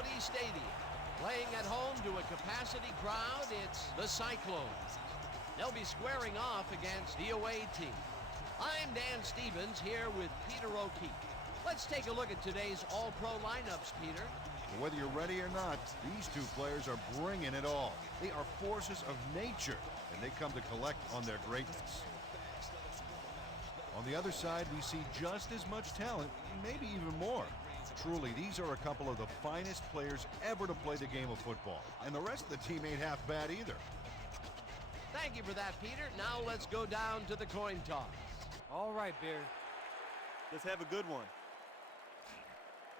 County Stadium. Playing at home to a capacity crowd, it's the Cyclones. They'll be squaring off against the away team. I'm Dan Stevens here with Peter O'Keefe. Let's take a look at today's all-pro lineups, Peter. Whether you're ready or not, these two players are bringing it all. They are forces of nature, and they come to collect on their greatness. On the other side, we see just as much talent, maybe even more. Truly, these are a couple of the finest players ever to play the game of football, and the rest of the team ain't half bad either. Thank you for that, Peter. Now let's go down to the coin toss. All right, Bear. Let's have a good one.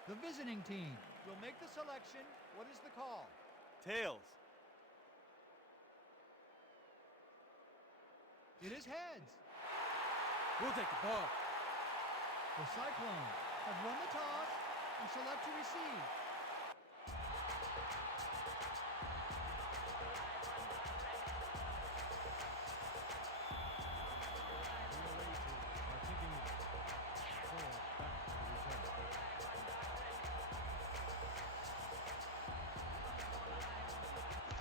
The visiting team will make the selection. What is the call? Tails. It is heads. We'll take the ball. The Cyclones have won the toss and select to receive.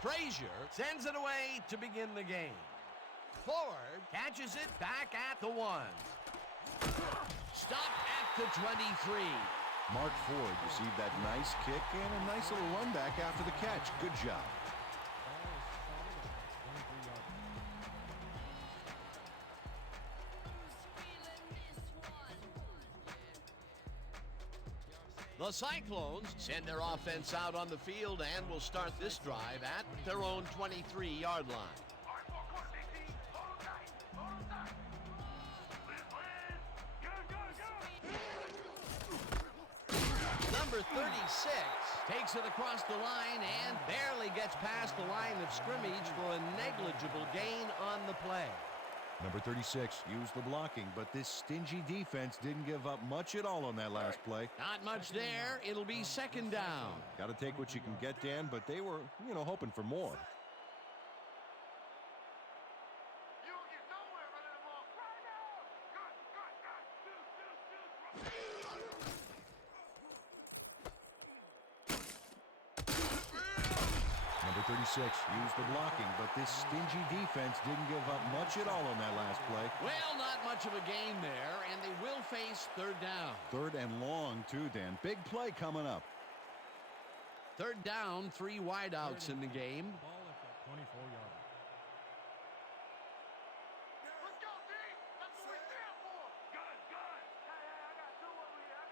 Frazier sends it away to begin the game. Ford catches it back at the 1. Stopped at the 23. Mark Ford received that nice kick and a nice little run back after the catch. Good job. The Cyclones send their offense out on the field and will start this drive at their own 23-yard line. Number 36 takes it across the line and barely gets past the line of scrimmage for a negligible gain on the play. Number 36 used the blocking, but this stingy defense didn't give up much at all on that last play. Not much there. It'll be second down. Got to take what you can get, Dan, but they were, hoping for more. Number 36 used the blocking, but this stingy defense didn't give up much at all on that last play. Well, not much of a gain there, and they will face third down. Third and long, too, Dan. Big play coming up. Third down, 3 wideouts in the game. Ball at the 24-yard line. Let's go, D! That's what we're there for! Good, good! Hey, I got two over here.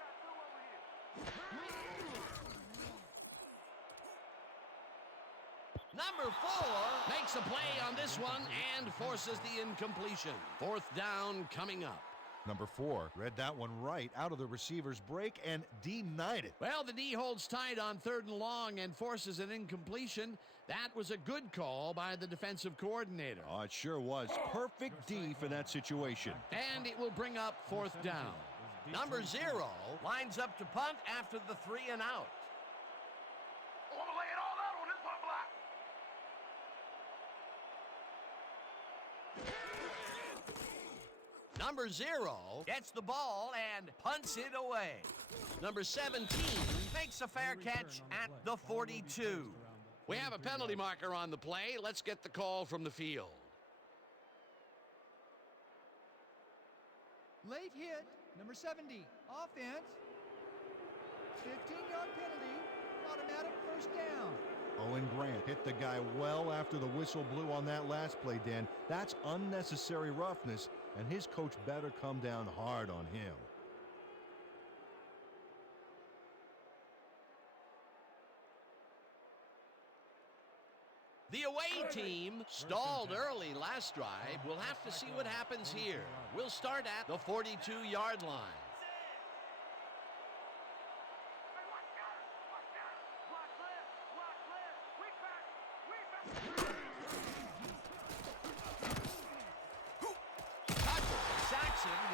Number 4 makes a play on this one and forces the incompletion. Fourth down coming up. Number 4 read that one right out of the receiver's break and denied it. Well, the D holds tight on third and long and forces an incompletion. That was a good call by the defensive coordinator. Oh, it sure was. Perfect D for that situation. And it will bring up fourth down. Number 0 lines up to punt after the 3 and out. I want to lay it all out on this punt block. Number 0 gets the ball and punts it away. Number 17 makes a fair catch at the 42. We have a penalty marker on the play. Let's get the call from the field. Late hit, number 70, offense. 15-yard penalty, automatic first down. Owen Grant hit the guy well after the whistle blew on that last play, Dan. That's unnecessary roughness, and his coach better come down hard on him. The away team stalled early last drive. We'll have to see what happens here. We'll start at the 42-yard line.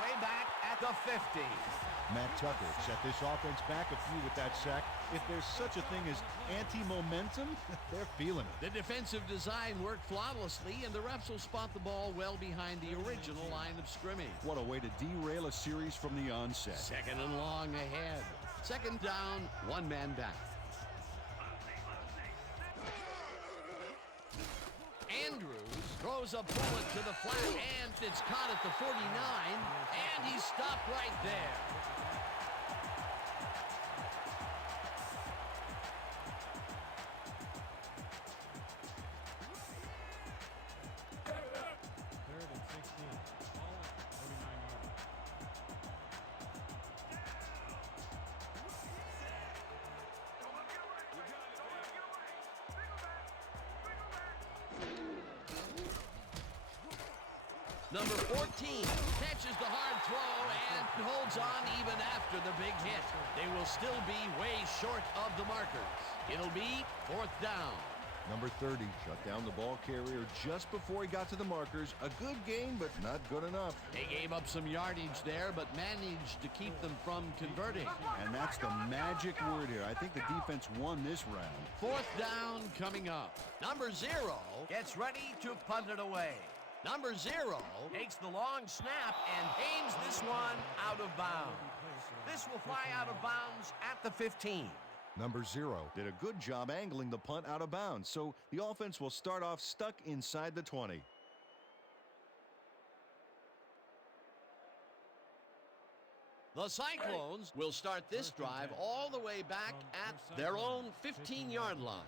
Way back at the 50. Matt Tucker set this offense back a few with that sack. If there's such a thing as anti-momentum, they're feeling it. The defensive design worked flawlessly, and the refs will spot the ball well behind the original line of scrimmage. What a way to derail a series from the onset. Second and long ahead. Second down, 1 man back. Throws a bullet to the flat, and it's caught at the 49, and he's stopped right there. Third and 16. Ball at the 49-yard line. Number 14 catches the hard throw and holds on even after the big hit. They will still be way short of the markers. It'll be 4th down. Number 30 shut down the ball carrier just before he got to the markers. A good gain, but not good enough. They gave up some yardage there, but managed to keep them from converting. And that's the magic word here. I think the defense won this round. 4th down coming up. Number 0 gets ready to punt it away. Number 0 takes the long snap and aims this one out of bounds. This will fly out of bounds at the 15. Number 0 did a good job angling the punt out of bounds, so the offense will start off stuck inside the 20. The Cyclones will start this drive all the way back at their own 15-yard line.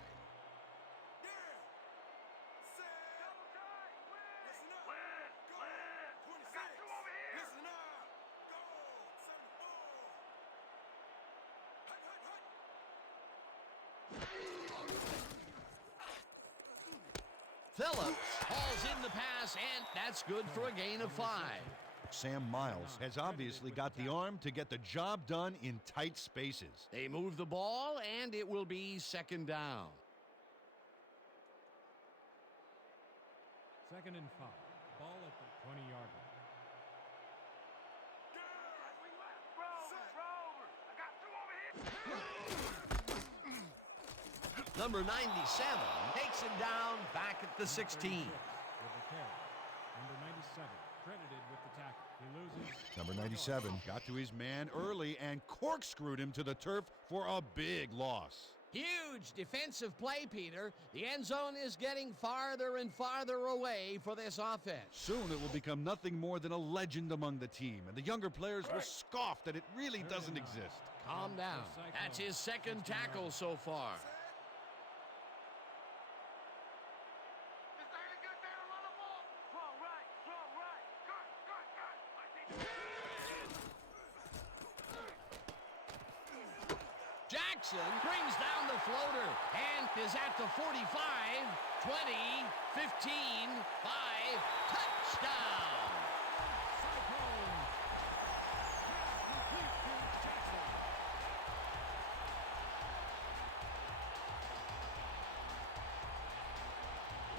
Phillips hauls in the pass, and that's good for a gain of 5. Sam Miles has obviously got the arm to get the job done in tight spaces. They move the ball, and it will be 2nd down. 2nd and 5. Ball at the 20-yard line. Number 97 takes him down back at the 16. With the carry. Number 97 credited with the tackle. He loses. Number 97 got to his man early and corkscrewed him to the turf for a big loss. Huge defensive play, Peter. The end zone is getting farther and farther away for this offense. Soon it will become nothing more than a legend among the team, and the younger players will scoff that it really doesn't exist. Calm down. That's his 2nd tackle so far. Jackson brings down the floater and is at the 45, 20, 15, 5, touchdown! Cyclones. Pass complete to Jackson.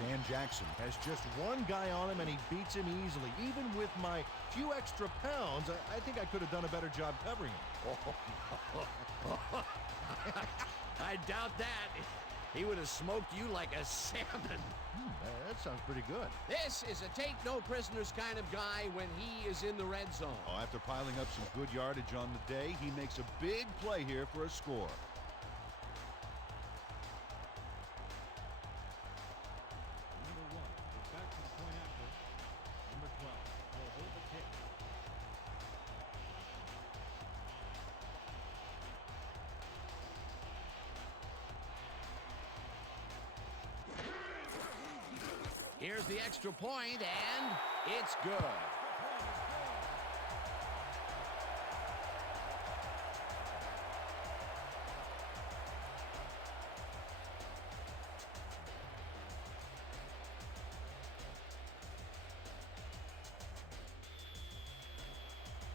Dan Jackson has just one guy on him, and he beats him easily. Even with my few extra pounds, I think I could have done a better job covering him. I doubt that. He would have smoked you like a salmon. That sounds pretty good. This is a take-no-prisoners kind of guy when he is in the red zone. Oh, after piling up some good yardage on the day, he makes a big play here for a score. Number 1 is back to the point after. Number 12 will hold the kick. Here's the extra point, and it's good.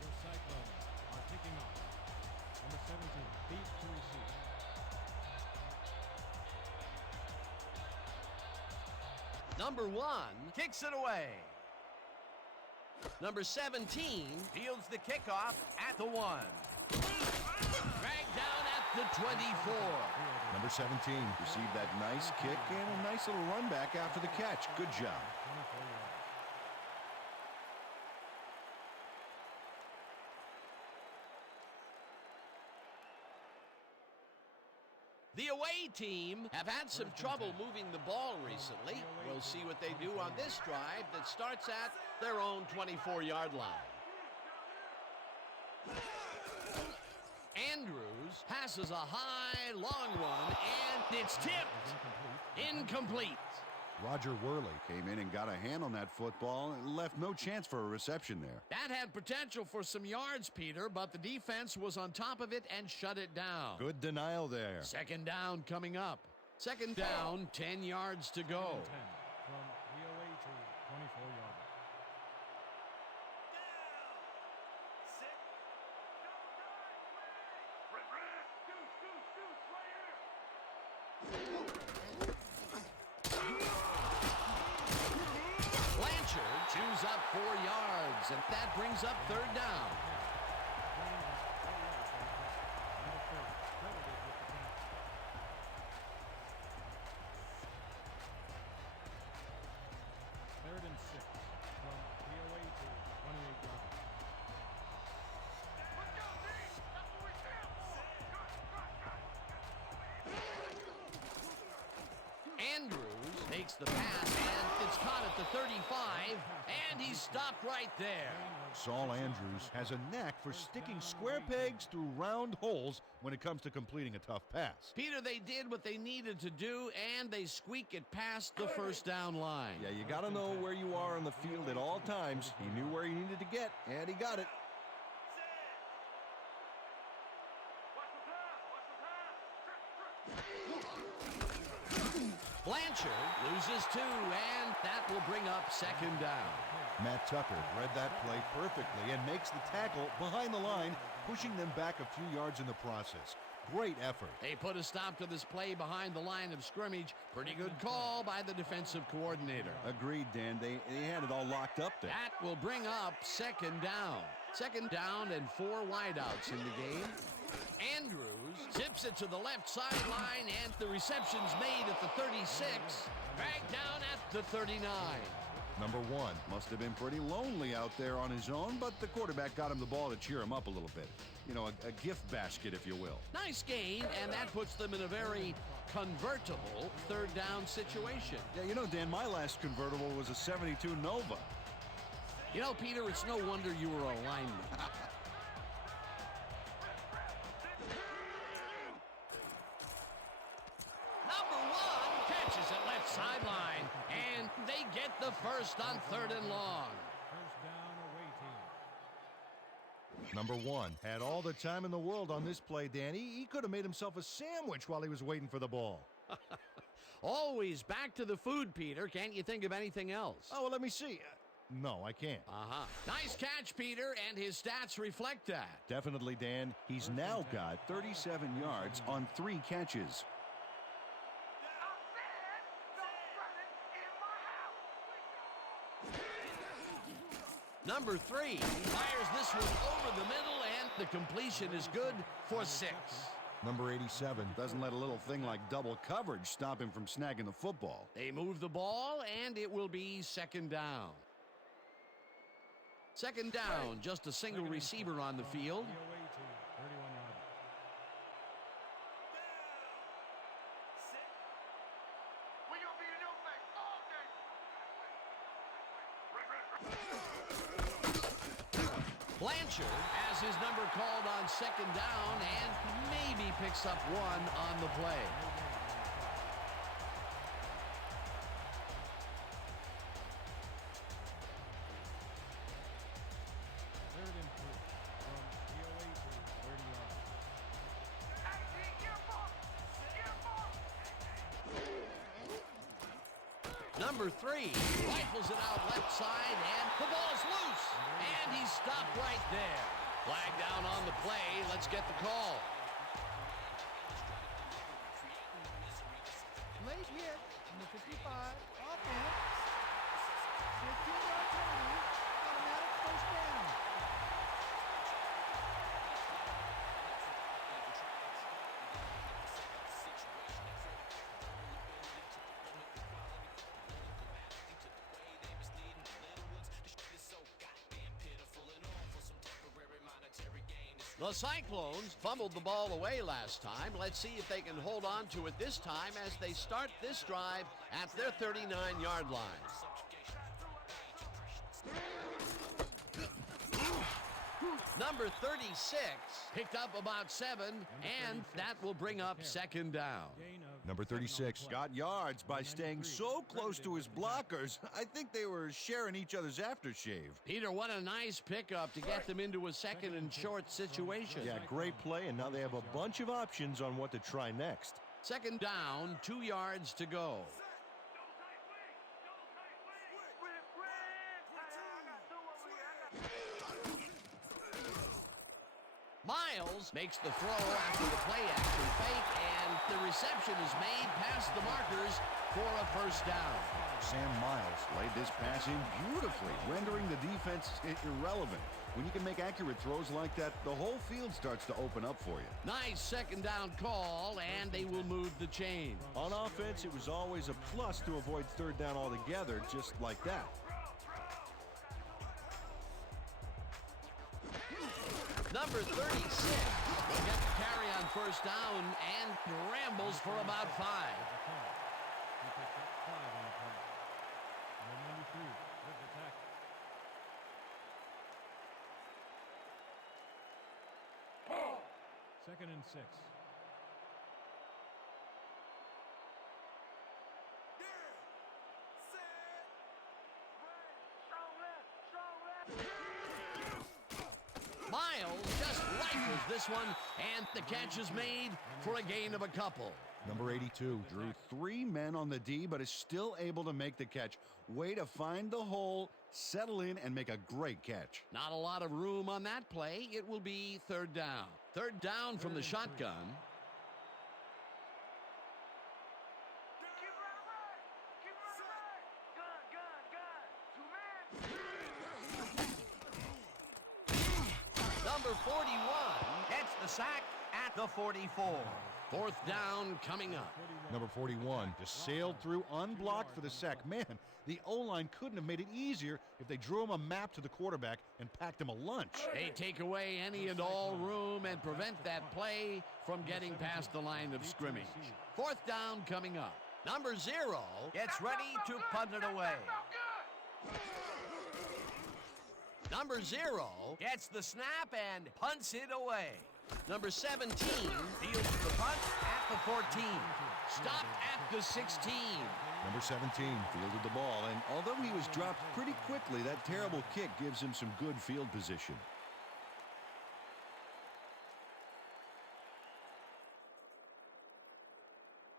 Your Cyclones are kicking off. Number 17, Thief to receive. Number 1 kicks it away. Number 17 fields the kickoff at the 1. Dragged down at the 24. Number 17 received that nice kick and a nice little run back after the catch. Good job. 24 yards. The away team have had some trouble moving the ball recently. We'll see what they do on this drive that starts at their own 24-yard line. Andrews passes a high, long one, and it's tipped. Incomplete. Roger Worley came in and got a hand on that football and left no chance for a reception there. That had potential for some yards, Peter, but the defense was on top of it and shut it down. Good denial there. Second down coming up. Second down, 10 yards to go. 10 from the away team, 24-yard. Blanchard chews up 4 yards, and that brings up third down. Third and 6 from the away team, 28 yards. Let's go, D! That's what we're here for! Andrews takes the pass, and it's caught at the 35, and he's stopped right there. Saul Andrews has a knack for sticking square pegs through round holes when it comes to completing a tough pass. Peter, they did what they needed to do, and they squeak it past the first down line. Yeah, you got to know where you are on the field at all times. He knew where he needed to get, and he got it. Blanchard loses 2, and that will bring up second down. Matt Tucker read that play perfectly and makes the tackle behind the line, pushing them back a few yards in the process. Great effort. They put a stop to this play behind the line of scrimmage. Pretty good call by the defensive coordinator. Agreed, Dan. They had it all locked up there. That will bring up second down. Second down and 4 wideouts in the game. Andrews zips it to the left sideline, and the reception's made at the 36, dragged down at the 39. Number 1. Must have been pretty lonely out there on his own, but the quarterback got him the ball to cheer him up a little bit. You know, a gift basket, if you will. Nice gain, and that puts them in a very convertible third down situation. Yeah, you know, Dan, my last convertible was a 72 Nova. You know, Peter, it's no wonder you were a lineman. Number 1 catches it left sideline, and they get the first on third and long. First down away team. Number 1 had all the time in the world on this play, Danny. He could have made himself a sandwich while he was waiting for the ball. Always back to the food, Peter. Can't you think of anything else? Oh, well, let me see. No, I can't. Nice catch, Peter, and his stats reflect that. Definitely, Dan. He's now got 37 yards on 3 catches. I said, don't run it in my house! Number 3 fires this one over the middle, and the completion is good for 6. Number 87 Doesn't let a little thing like double coverage stop him from snagging the football. They move the ball, and it will be second down. Second down, just a single receiver on the field. The away team, 31 yards. We gonna be in your face all day! Blanchard has his number called on second down and maybe picks up 1 on the play. Third and 3 from the away team, 30 yards. Hey, D, get him off! Get him off! Number 3 rifles it out left side, and the ball's loose, and he's stopped right there. Flag down on the play. Let's get the call. Late hit in the 55. Offense. 15-yard penalty. Automatic first down. The Cyclones fumbled the ball away last time. Let's see if they can hold on to it this time as they start this drive at their 39-yard line. Number 36 picked up about 7, and that will bring up second down. Number 36 Got yards by staying so close to his blockers. I think they were sharing each other's aftershave. Peter, what a nice pickup to get them into a second and short situation. Yeah, great play, and now they have a bunch of options on what to try next. Second down, 2 yards to go. Miles makes the throw after the play-action fake, and the reception is made past the markers for a first down. Sam Miles laid this pass in beautifully, rendering the defense irrelevant. When you can make accurate throws like that, the whole field starts to open up for you. Nice second down call, and they will move the chain. On offense, it was always a plus to avoid third down altogether, just like that. Number 36 will get the carry on first down and rambles for about 5. He picked up 5 on the play. Number 93 with the tackle. Second and 6. Miles just rifles this one, and the catch is made for a gain of a couple. Number 82 Drew 3 men on the D, but is still able to make the catch. Way to find the hole, settle in, and make a great catch. Not a lot of room on that play. It will be third down. Third down from the shotgun. Number 41 gets the sack at the 44. Fourth down coming up. Number 41 just sailed through unblocked for the sack. Man, the O-line couldn't have made it easier if they drew him a map to the quarterback and packed him a lunch. They take away any and all room and prevent that play from getting past the line of scrimmage. Fourth down coming up. Number 0 gets ready to punt it away. Number 0 gets the snap and punts it away. Number 17 fields the punt at the 14. Stopped at the 16. Number 17 Fielded the ball, and although he was dropped pretty quickly, that terrible kick gives him some good field position.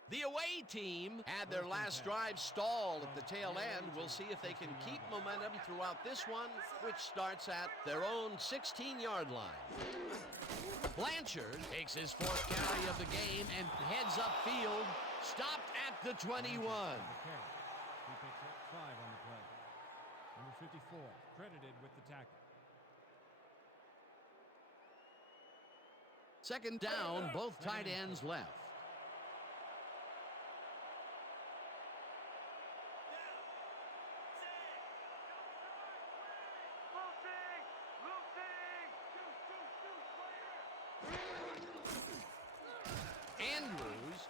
The away team had their last drive stalled at the tail end. We'll see if they can keep momentum throughout this one, which starts at their own 16-yard line. Blanchard takes his fourth carry of the game and heads upfield, stopped at the 21. He picks up 5 on the play. Number 54 credited with the tackle. Second down, both tight ends left.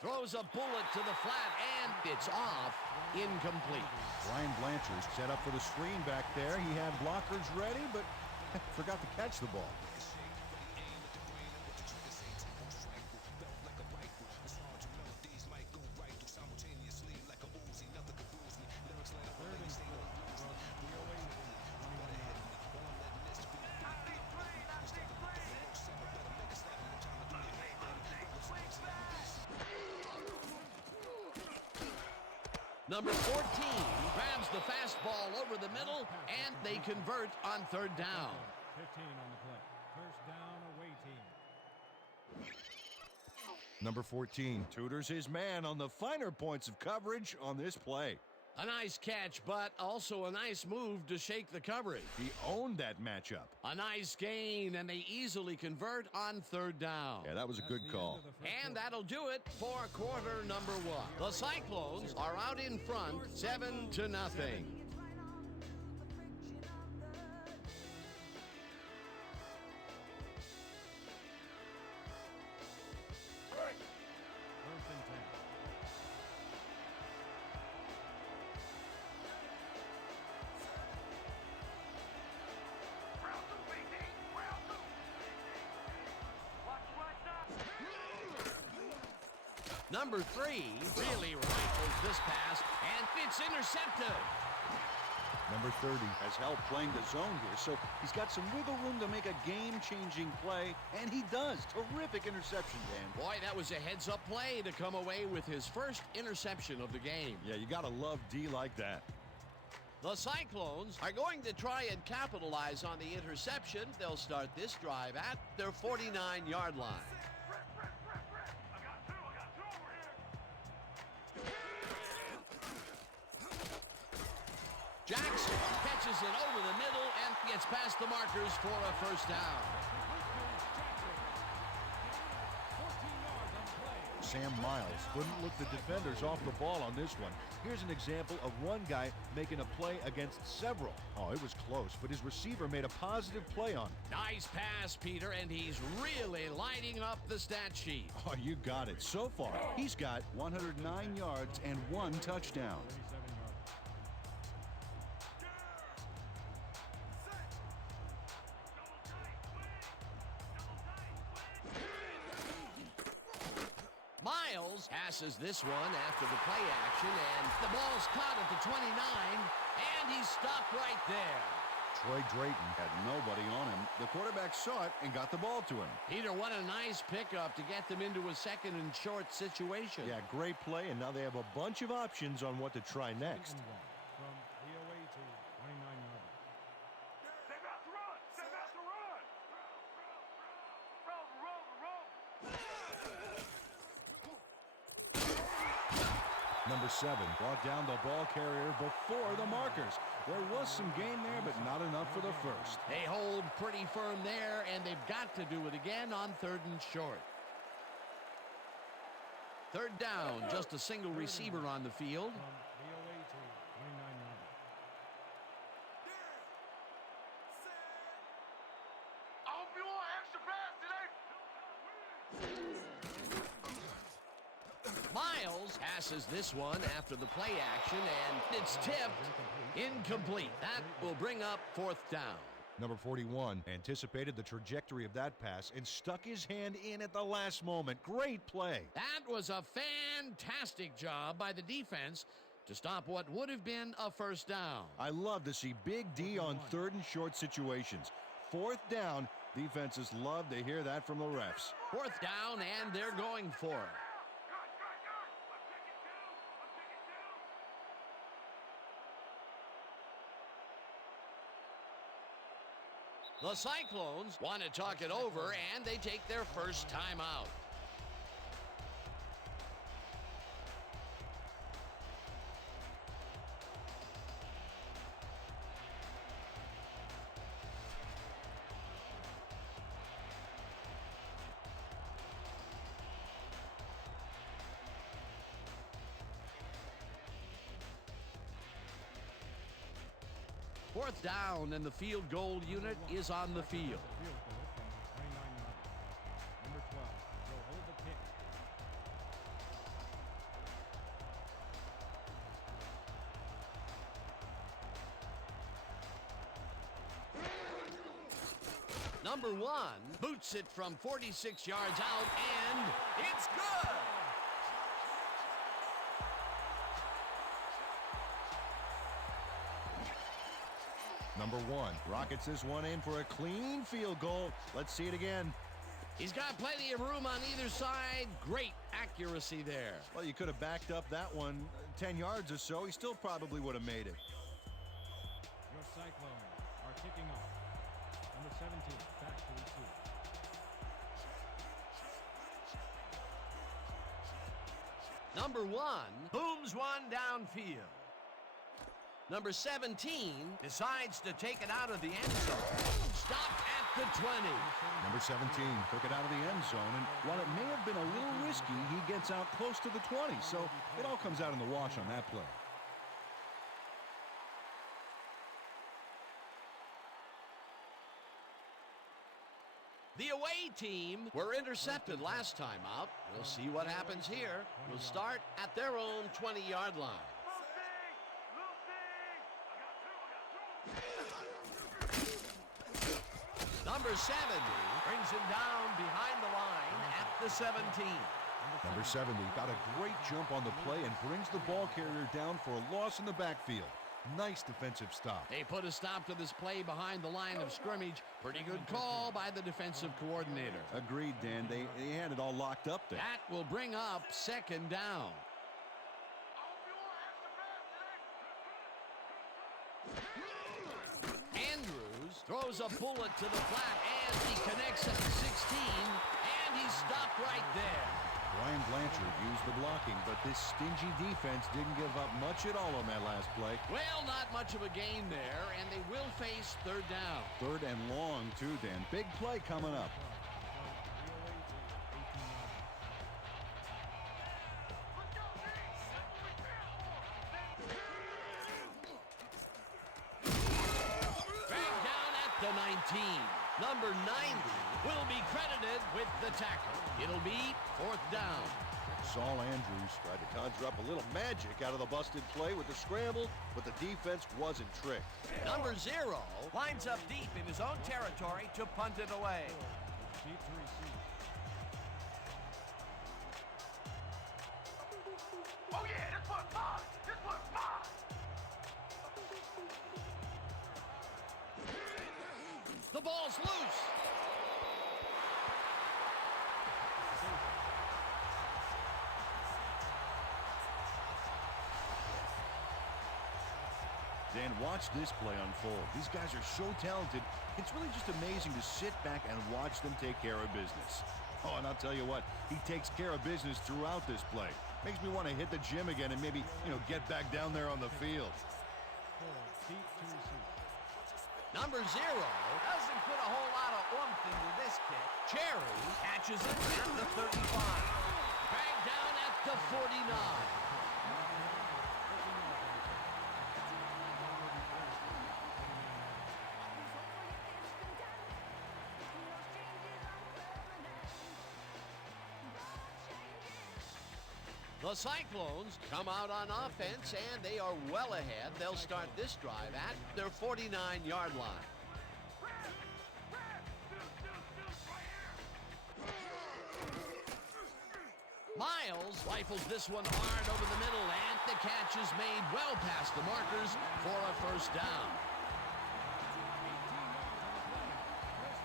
Throws a bullet to the flat, and it's off, incomplete. Brian Blanchard set up for the screen back there. He had blockers ready, but forgot to catch the ball. Number 14 grabs the fastball over the middle, and they convert on third down. 15 on the play. First down, away team. Number 14 Tutors his man on the finer points of coverage on this play. A nice catch, but also a nice move to shake the coverage. He owned that matchup. A nice gain, and they easily convert on third down. Yeah, that was a good call. And that'll do it for quarter number 1. The Cyclones are out in front, 7-0. Number 3 really rifles this pass, and it's intercepted. Number 30 has help playing the zone here, so he's got some wiggle room to make a game-changing play, and he does. Terrific interception, Dan. Boy, that was a heads-up play to come away with his first interception of the game. Yeah, you got to love D like that. The Cyclones are going to try and capitalize on the interception. They'll start this drive at their 49-yard line. Jackson catches it over the middle and gets past the markers for a first down. Sam Miles couldn't look the defenders off the ball on this one. Here's an example of one guy making a play against several. Oh, it was close, but his receiver made a positive play on it. Nice pass, Peter, and he's really lighting up the stat sheet. Oh, you got it. So far, he's got 109 yards and 1 touchdown. 37 yards. Miles passes this one after the play action, and the ball's caught at the 29, and he's stopped right there. Troy Drayton had nobody on him. The quarterback saw it and got the ball to him. Peter, what a nice pickup to get them into a second and short situation. Yeah, great play, and now they have a bunch of options on what to try next. Second and 1 from the away team, 29 yards. They got to run! They got to run! Run, run, run! Number 7 brought down the ball carrier before the markers. There was some gain there, but not enough for the first. They hold pretty firm there, and they've got to do it again on 3rd and short. 3rd down, just a single receiver on the field. From the away team, 29 yards. I hope you want extra pass today! Miles passes this one after the play action, and it's tipped. Incomplete. That will bring up 4th down. Number 41 anticipated the trajectory of that pass and stuck his hand in at the last moment. Great play. That was a fantastic job by the defense to stop what would have been a first down. I love to see Big D on 3rd and short situations. 4th down, defenses love to hear that from the refs. 4th down, and they're going for it. The Cyclones want to talk it over, and they take their first time out. Fourth down, and the field goal unit is on the field. Field goal from 29 yards. Number 12 will hold the kick. Number 1 boots it from 46 yards out, and it's good. Number 1 rockets this one in for a clean field goal. Let's see it again. He's got plenty of room on either side. Great accuracy there. Well, you could have backed up that one 10 yards or so. He still probably would have made it. Your Cyclones are kicking off. Number 17 back to receive. Number 1 booms one downfield. Number 17 decides to take it out of the end zone. Stopped at the 20. Number 17 took it out of the end zone, and while it may have been a little risky, he gets out close to the 20, so it all comes out in the wash on that play. The away team were intercepted last time out. We'll see what happens here. We'll start at their own 20-yard line. Number 70 brings him down behind the line at the 17. Number 70 got a great jump on the play and brings the ball carrier down for a loss in the backfield. Nice defensive stop. They put a stop to this play behind the line of scrimmage. Pretty good call by the defensive coordinator. Agreed, Dan. They had it all locked up there. That will bring up second down. Andrews throws a bullet to the flat, and he connects at the 16, and he's stopped right there. Brian Blanchard used the blocking, but this stingy defense didn't give up much at all on that last play. Well, not much of a gain there, and they will face third down. Third and long, too, Dan. Big play coming up. Dragged down at the 19. Number 90 will be credited with the tackle. It'll be fourth down. Saul Andrews tried to conjure up a little magic out of the busted play with the scramble, but the defense wasn't tricked. Number 0 Lines up deep in his own territory to punt it away. Deep to receive. Oh yeah, this one's mine! This one's mine! The ball's loose. Dan, watch this play unfold. These guys are so talented, it's really just amazing to sit back and watch them take care of business. Oh, and I'll tell you what, he takes care of business throughout this play. Makes me want to hit the gym again and maybe, get back down there on the field. Deep to receive. Number 0 Doesn't put a whole lot of oomph into this kick. Cherry Catches it at the 35. dragged down at the 49. The Cyclones come out on offense, and they are well ahead. They'll start this drive at their 49-yard line. Miles rifles this one hard over the middle, and the catch is made well past the markers for a first down.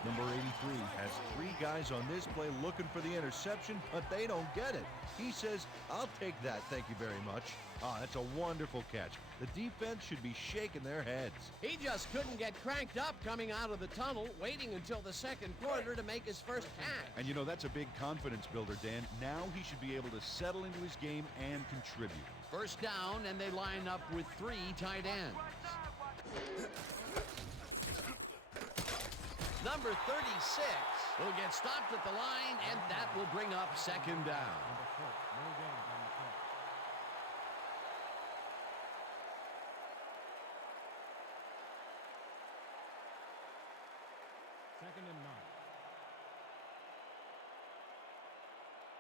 Number 83 has 3 guys on this play looking for the interception, but they don't get it. He says, "I'll take that, thank you very much." That's a wonderful catch. The defense should be shaking their heads. He just couldn't get cranked up coming out of the tunnel, waiting until the second quarter to make his first catch. And that's a big confidence builder, Dan. Now he should be able to settle into his game and contribute. First down, and they line up with 3 tight ends. Number 36 will get stopped at the line, and that will bring up second down. Number 4. No gain on the play. Second and 9.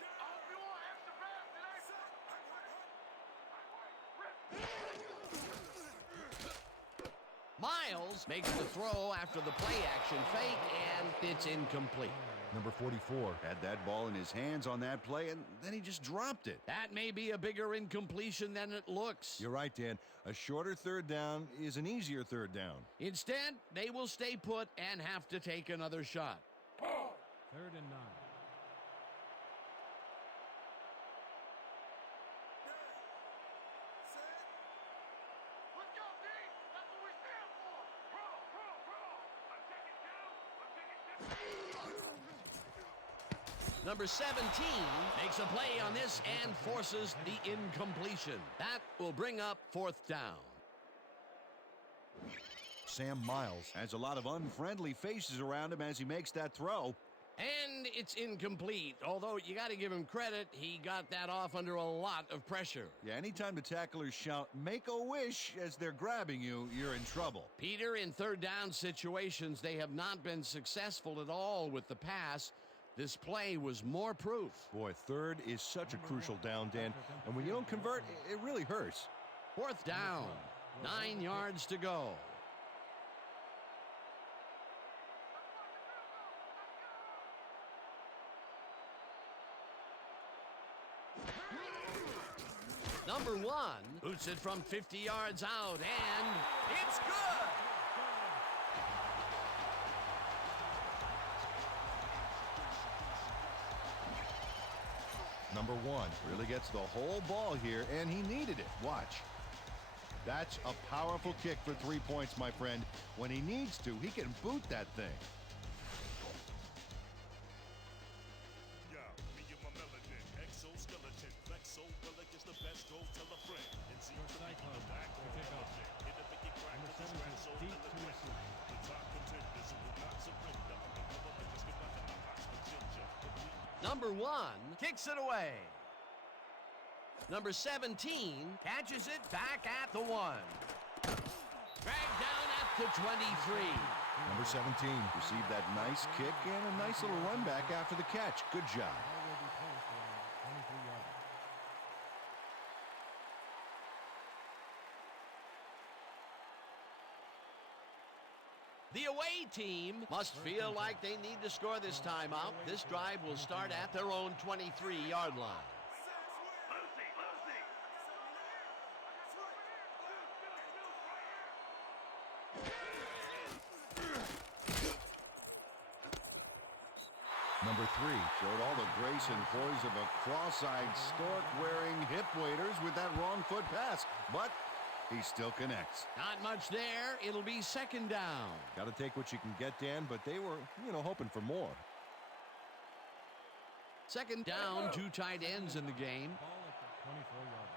I hope you all extra fast today. Miles makes the throw after the play action fake, and it's incomplete. Number 44 had that ball in his hands on that play, and then he just dropped it. That may be a bigger incompletion than it looks. You're right, Dan. A shorter third down is an easier third down. Instead, they will stay put and have to take another shot. Third and 9. Let's go, D! That's what we stand for! Pro! I'm taking 2! Number 17 makes a play on this and forces the incompletion. That will bring up fourth down. Sam Miles has a lot of unfriendly faces around him as he makes that throw. And it's incomplete, although you got to give him credit. He got that off under a lot of pressure. Yeah, anytime the tacklers shout, "Make a wish," as they're grabbing you, you're in trouble. Peter, in third down situations, they have not been successful at all with the pass. This play was more proof. Boy, third is such a crucial down, Dan. And when you don't convert, it really hurts. Fourth down, 9 yards to go. Number 1 boots it from 50 yards out, and it's good! Number 1 really gets the whole ball here, and he needed it. Watch. That's a powerful kick for 3 points, my friend. When he needs to, he can boot that thing. Yeah, me and my melanin, exoskeleton, flexo, relic is the best, go tell a friend. And see Your Cyclones to kick off. hit a big crack Number to the 17, scratch, so deep to receive. the top contenders who will not surrender. Undercover, just get back in my box with ginger. Number 1 kicks it away. Number 17 catches it back at the 1. Dragged down at the 23. Number 17 received that nice kick and a nice little run back after the catch. Good job. Ball will be placed around 23 yards. The away team must feel like they need to score this time out. This drive will start at their own 23-yard line. Number 3 showed all the grace and poise of a cross-eyed stork wearing hip waders with that wrong foot pass, but he still connects. Not much there. It'll be second down. Got to take what you can get, Dan, but they were, hoping for more. Second down, 2 tight ends in the game. Ball at the 24-yard line.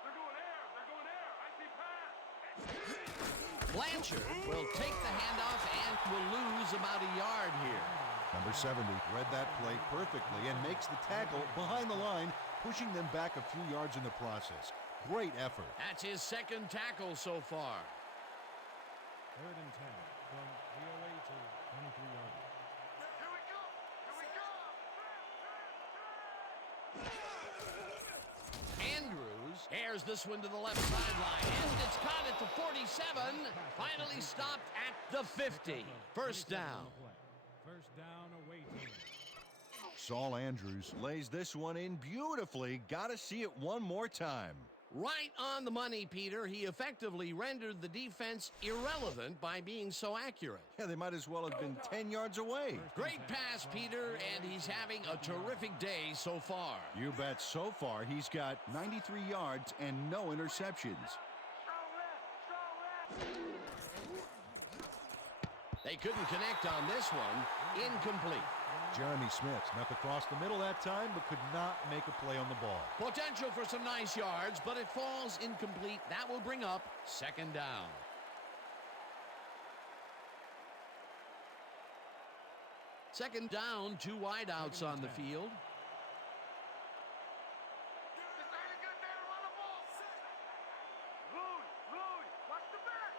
They're going air, I see pass. Blanchard will take the handoff and will lose about a yard here. Number 70 read that play perfectly and makes the tackle behind the line, pushing them back a few yards in the process. Great effort. That's his second tackle so far. 3rd and 10 from the away to 23-yard line. Here we go, Andrews airs this one to the left sideline, and it's caught at the 47. Finally stopped at the 50. First down. First down, away team. Saul Andrews lays this one in beautifully. Got to see it one more time. Right on the money, Peter. He effectively rendered the defense irrelevant by being so accurate. Yeah, they might as well have been 10 yards away. Great pass, Peter, and he's having a terrific day so far. You bet. So far, he's got 93 yards and no interceptions. They couldn't connect on this one. Incomplete. Jeremy Smith snuck across the middle that time, but could not make a play on the ball. Potential for some nice yards, but it falls incomplete. That will bring up second down. Second down, 2 wideouts on the field. This ain't a good day to run the ball. Louis, watch the back.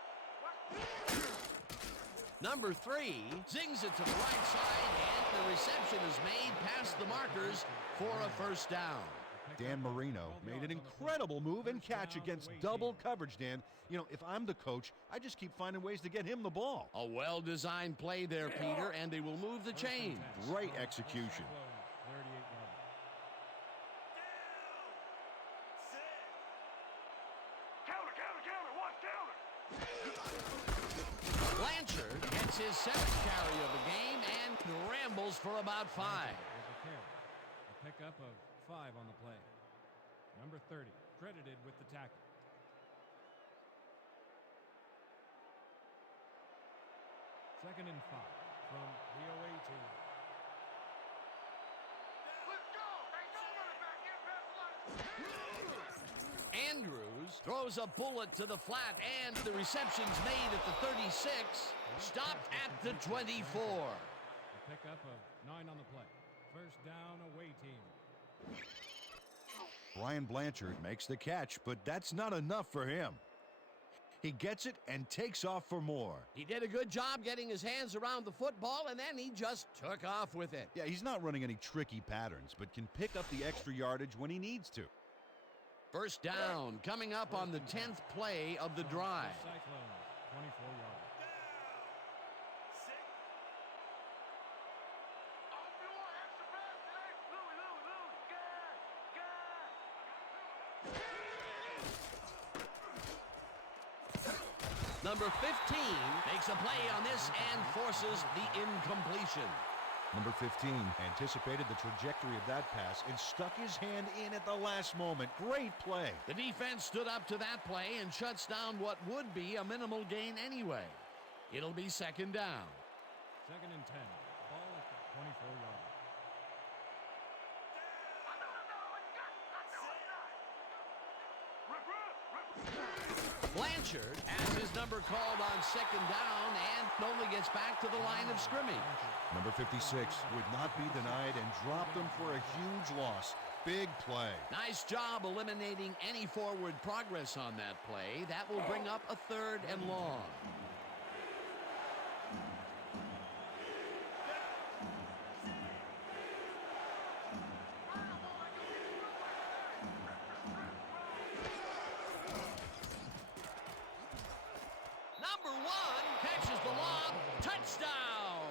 Number 3 zings it to the right side, and the reception is made past the markers for a first down. Dan Marino made an incredible move and catch against double coverage, Dan. If I'm the coach, I just keep finding ways to get him the ball. A well-designed play there, Peter, and they will move the chain. Great execution. 38-yard Counter, watch counter. Blanchard gets his 7th carry of the game and rambles for about 5. with a carry. A pickup of 5 on the play. Number 30, credited with the tackle. Second and 5 from the away team. Let's go. Ain't no running back in past the line. Andrews throws a bullet to the flat, and the reception's made at the 36, stopped at the 24. A pickup of 9 on the play. First down, away team. Brian Blanchard makes the catch, but that's not enough for him. He gets it and takes off for more. He did a good job getting his hands around the football, and then he just took off with it. Yeah, he's not running any tricky patterns, but can pick up the extra yardage when he needs to. First down, coming up on the 10th play of the drive. Cyclones, 24-yard line. Off your Number 15 makes a play on this and forces the incompletion. Number 15 anticipated the trajectory of that pass and stuck his hand in at the last moment. Great play. The defense stood up to that play and shuts down what would be a minimal gain anyway. It'll be second down. 2nd and 10. Ball at the 24-yard line. Blanchard has his number called on second down and only gets back to the line of scrimmage. Number 56 would not be denied and dropped him for a huge loss. Big play. Nice job eliminating any forward progress on that play. That will bring up a 3rd and long. Number 1 catches the lob. Touchdown!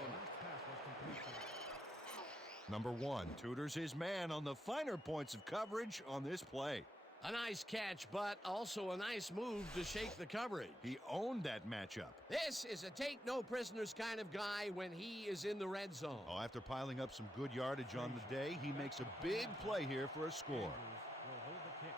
Number 1 tutors his man on the finer points of coverage on this play. A nice catch, but also a nice move to shake the coverage. He owned that matchup. This is a take-no-prisoners kind of guy when he is in the red zone. Oh, after piling up some good yardage on the day, he makes a big play here for a score. Will hold the kick.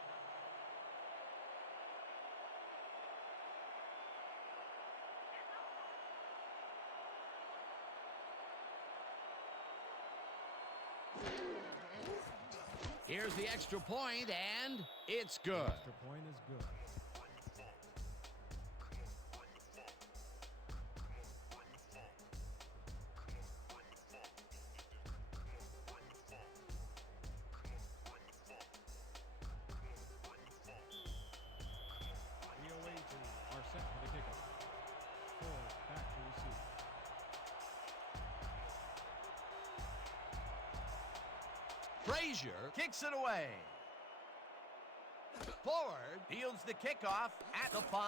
Here's the extra point, and it's good. Extra point is good. The away team are set for the kickoff. 4 back to receive. Frazier kicks it away. Ford deals the kickoff at the 5.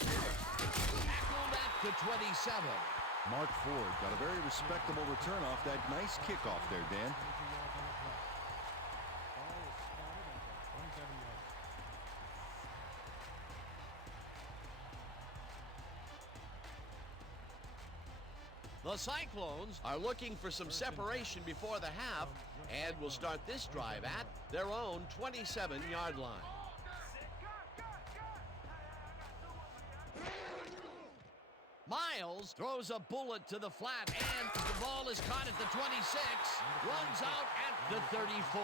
Tackled at the 27. Mark Ford got a very respectable return off that nice kickoff there, Dan. 22 yards on the play. Ball is spotted at the 27-yard line. The Cyclones are looking for some separation before the half and will start this drive at their own 27-yard line. Miles throws a bullet to the flat, and the ball is caught at the 26, runs out at the 34.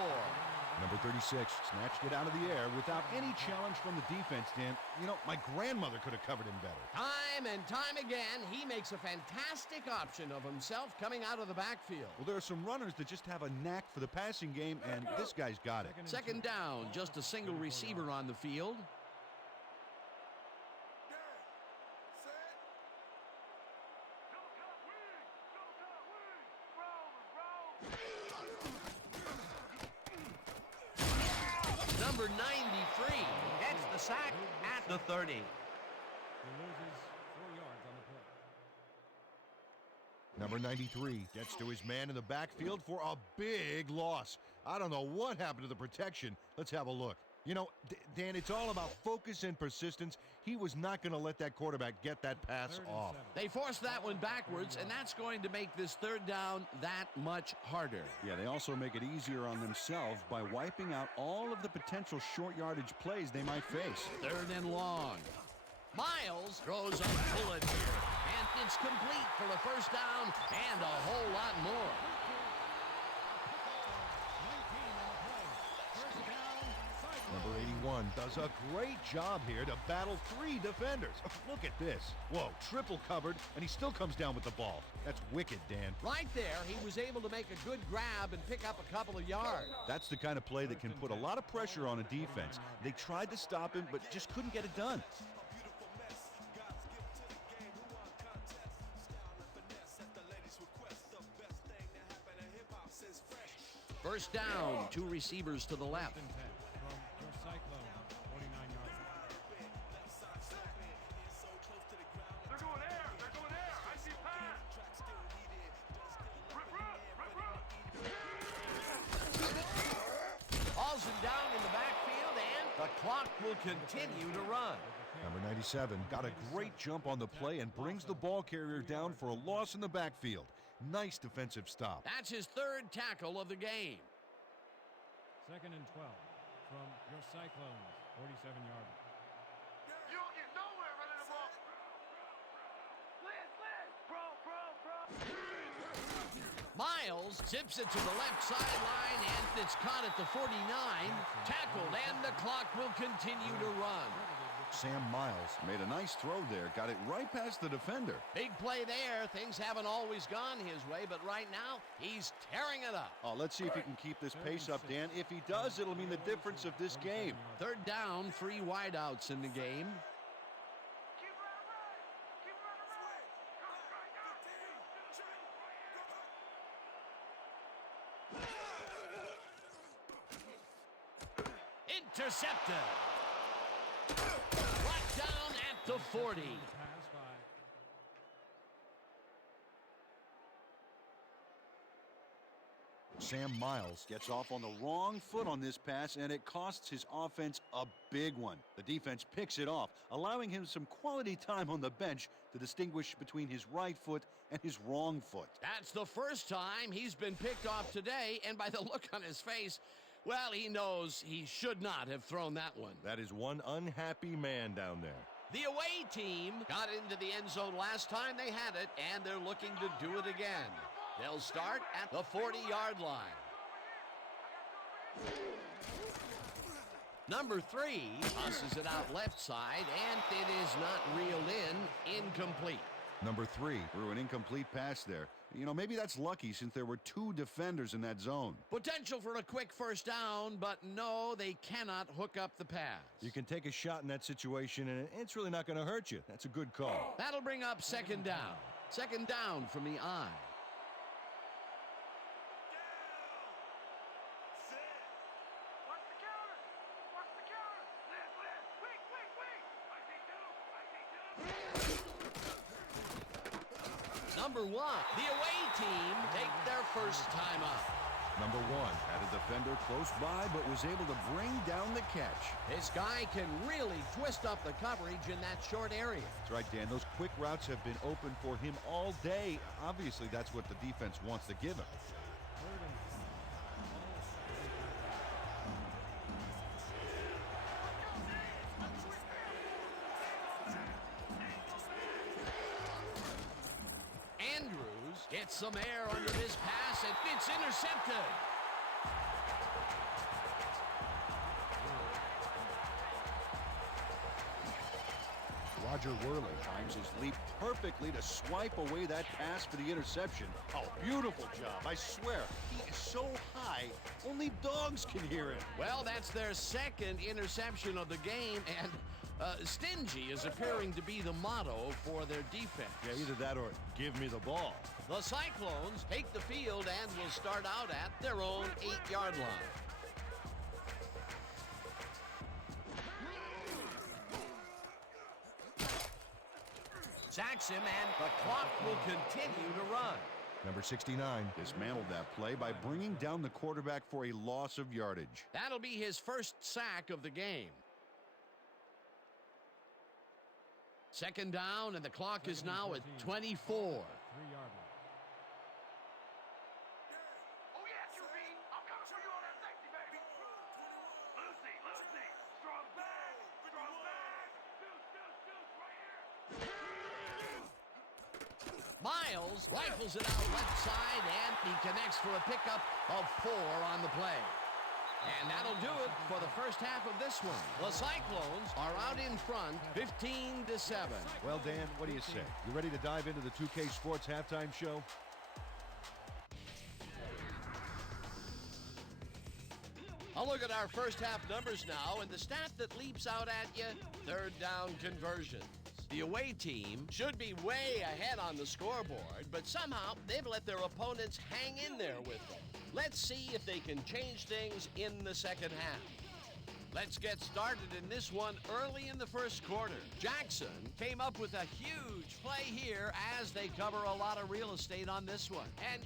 Number 36 snatched it out of the air without any challenge from the defense, Dan. You know, my grandmother could have covered him better. Time and time again, he makes a fantastic option of himself coming out of the backfield. Well, there are some runners that just have a knack for the passing game, and this guy's got it. Second down, just a single receiver on the field. Number 93 gets the sack at the 30. He loses 4 yards on the play. Number 93 gets to his man in the backfield for a big loss. I don't know what happened to the protection. Let's have a look. You know, Dan, it's all about focus and persistence. He was not going to let that quarterback get that pass 3rd and off. 7. They forced that one backwards, and that's going to make this third down that much harder. Yeah, they also make it easier on themselves by wiping out all of the potential short yardage plays they might face. 3rd and long. Miles throws a bullet here, and it's complete for a first down and a whole lot more. 19 on the play. First down, Cyclones. Number 81 does a great job here to battle 3 defenders. Look at this. Whoa, triple covered, and he still comes down with the ball. That's wicked, Dan. Right there, he was able to make a good grab and pick up a couple of yards. That's the kind of play that can put a lot of pressure on a defense. They tried to stop him, but just couldn't get it done. First down, 2 receivers to the left. 1st and 10 from your Cyclones, 29-yard line. They're going air. They're going air. I see pass. Hauls him down in the backfield, and the clock clock will continue to run. Number 97 got a great jump on the play and brings the ball carrier down for a loss in the backfield. Nice defensive stop. That's his third tackle of the game. 2nd and 12 from your Cyclones, 47-yard line. You don't get nowhere running the ball. Miles zips it to the left sideline, and it's caught at the 49. Tackled, and the clock will continue to run. Sam Miles Made a nice throw there. Got it right past the defender. Big play there. Things haven't always gone his way, but right now, he's tearing it up. Oh, let's see if he can keep this pace up, Dan. If he does, it'll mean the difference of this game. Third down, 3 wideouts in the game. Intercepted. Brought down at the 40. Pass by Sam Miles Gets off on the wrong foot on this pass, and it costs his offense a big one. The defense picks it off, allowing him some quality time on the bench to distinguish between his right foot and his wrong foot. That's the first time he's been picked off today, and by the look on his face, well, he knows he should not have thrown that one. That is one unhappy man down there. The away team got into the end zone last time they had it, and they're looking to do it again. They'll start at the 40-yard line. Number 3 tosses it out left side, and it is not reeled in. Incomplete. Number 3 Threw an incomplete pass there. You know, maybe that's lucky since there were 2 defenders in that zone. Potential for a quick first down, but no, they cannot hook up the pass. You can take a shot in that situation, and it's really not going to hurt you. That's a good call. That'll bring up second down. Second down from the I. Number 1, the away team take their first time up. Number 1 Had a defender close by, but was able to bring down the catch. This guy can really twist up the coverage in that short area. That's right, Dan. Those quick routes have been open for him all day. Obviously, that's what the defense wants to give him. 3rd and 10. Andrews gets some air under this pass, and it's intercepted. Roger Worley Times his leap perfectly to swipe away that pass for the interception. Oh, beautiful job. I swear, he is so high, only dogs can hear him. Well, that's their second interception of the game, and stingy is appearing to be the motto for their defense. Yeah, either that or give me the ball. The Cyclones take the field and will start out at their own 8-yard line. Sacks him, and the clock will continue to run. Number 69 Dismantled that play by bringing down the quarterback for a loss of yardage. That'll be his first sack of the game. Second down, and the clock is now at 24. 3-yard line. Oh, yeah, QB. I'm coming for you on that safety, baby. Lucy, strong bag, deuce, right here. Miles rifles it out left side, and he connects for a pickup of 4 on the play. And that'll do it for the first half of this one. The Cyclones are out in front, 15-7. Well, Dan, what do you say? You ready to dive into the 2K Sports halftime show? I'll look at our first half numbers now, and the stat that leaps out at you, third down conversions. The away team should be way ahead on the scoreboard, but somehow they've let their opponents hang in there with them. Let's see if they can change things in the second half. Let's get started in this one early in the first quarter. Jackson came up with a huge play here as they cover a lot of real estate on this one. An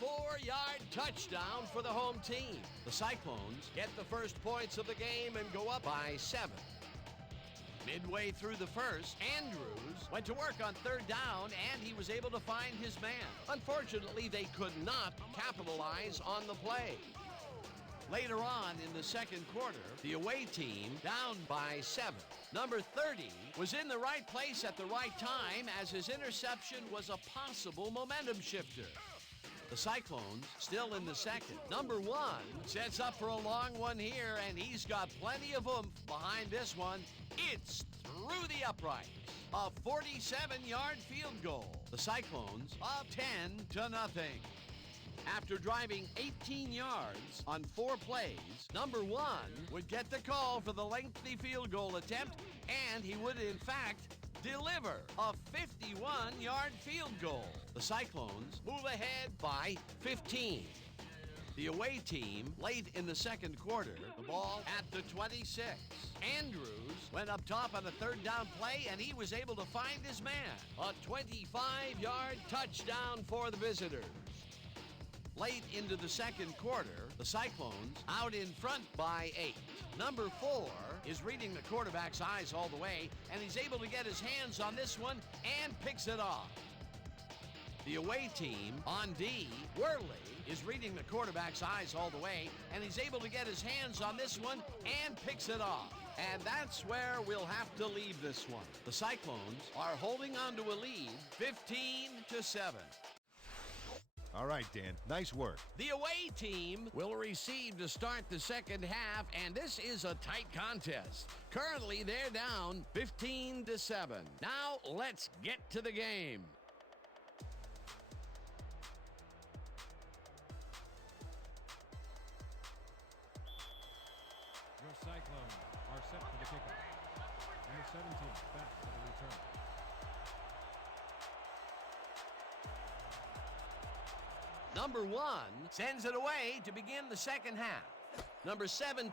84-yard touchdown for the home team. The Cyclones get the first points of the game and go up by 7. Midway through the first, Andrews went to work on third down, and he was able to find his man. Unfortunately, they could not capitalize on the play. Later on in the second quarter, the away team down by 7. Number 30 was in the right place at the right time as his interception was a possible momentum shifter. The Cyclones still in the second. Number 1 sets up for a long one here, and he's got plenty of oomph behind this one. It's through the uprights. A 47-yard field goal. The Cyclones up 10-0. After driving 18 yards on 4 plays, number 1 would get the call for the lengthy field goal attempt, and he would in fact deliver a 51-yard field goal. The Cyclones move ahead by 15. The away team late in the second quarter, the ball at the 26. Andrews went up top on a third down play, and he was able to find his man. A 25-yard touchdown for the visitors. Late into the second quarter, the Cyclones out in front by 8. Number 4 is reading the quarterback's eyes all the way, and he's able to get his hands on this one and picks it off. The away team on D, Worley, is reading the quarterback's eyes all the way, and he's able to get his hands on this one and picks it off. And that's where we'll have to leave this one. The Cyclones are holding on to a lead, 15-7. All right, Dan, nice work. The away team will receive to start the second half, and this is a tight contest. Currently, they're down 15-7. Now, let's get to the game. Your Cyclones are set for the kickoff. Number 17 back for the return. Number 1 sends it away to begin the second half. Number 17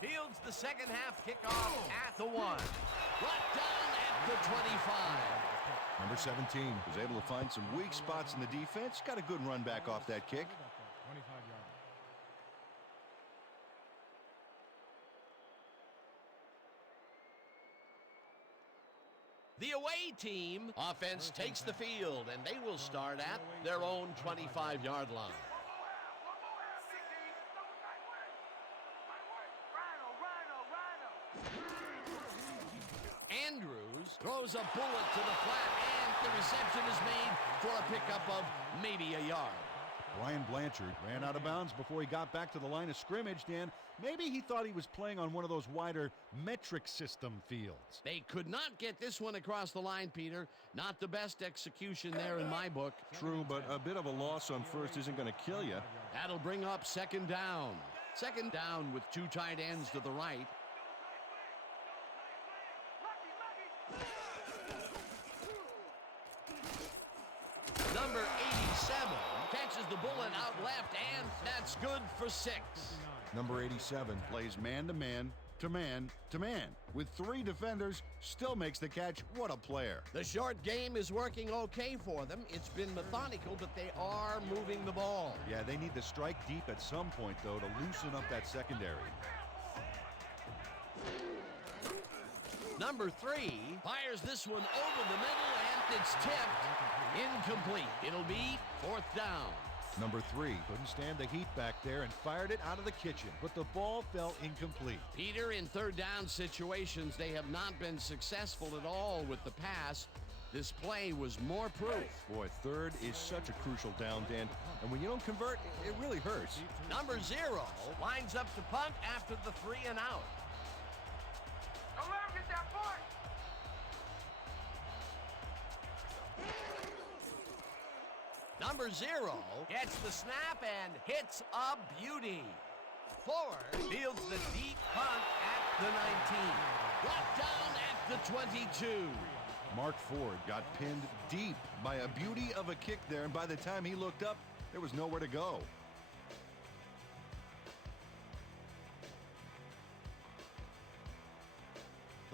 fields the second half kickoff at the 1. Brought down at the 25. Number 17 was able to find some weak spots in the defense. Got a good run back off that kick. 25-yard. The away team offense takes the field, and they will start at their own 25-yard line. Andrews throws a bullet to the flat, and the reception is made for a pickup of maybe a yard. Brian Blanchard ran out of bounds before he got back to the line of scrimmage, Dan. Maybe he thought he was playing on one of those wider metric system fields. They could not get this one across the line, Peter. Not the best execution there in my book. True, but a bit of a loss on first isn't going to kill you. That'll bring up second down. Second down with 2 tight ends to the right. Number 87 catches the bullet out left, and that's good for 6. Number 87 plays man-to-man to man-to-man. With 3 defenders, still makes the catch. What a player. The short game is working okay for them. It's been methodical, but they are moving the ball. Yeah, they need to strike deep at some point, though, to loosen up that secondary. Number 3 fires this one over the middle, and it's tipped. Incomplete. It'll be 4th down. Number 3 couldn't stand the heat back there and fired it out of the kitchen, but the ball fell incomplete. Peter, in third down situations, they have not been successful at all with the pass. This play was more proof. Boy, third is such a crucial down, Dan. And when you don't convert, it really hurts. Number 0 lines up to punt after the 3 and out. Don't let him get that point. Number 0 gets the snap and hits a beauty. Ford fields the deep punt at the 19. Brought down at the 22. Mark Ford got pinned deep by a beauty of a kick there, and by the time he looked up, there was nowhere to go.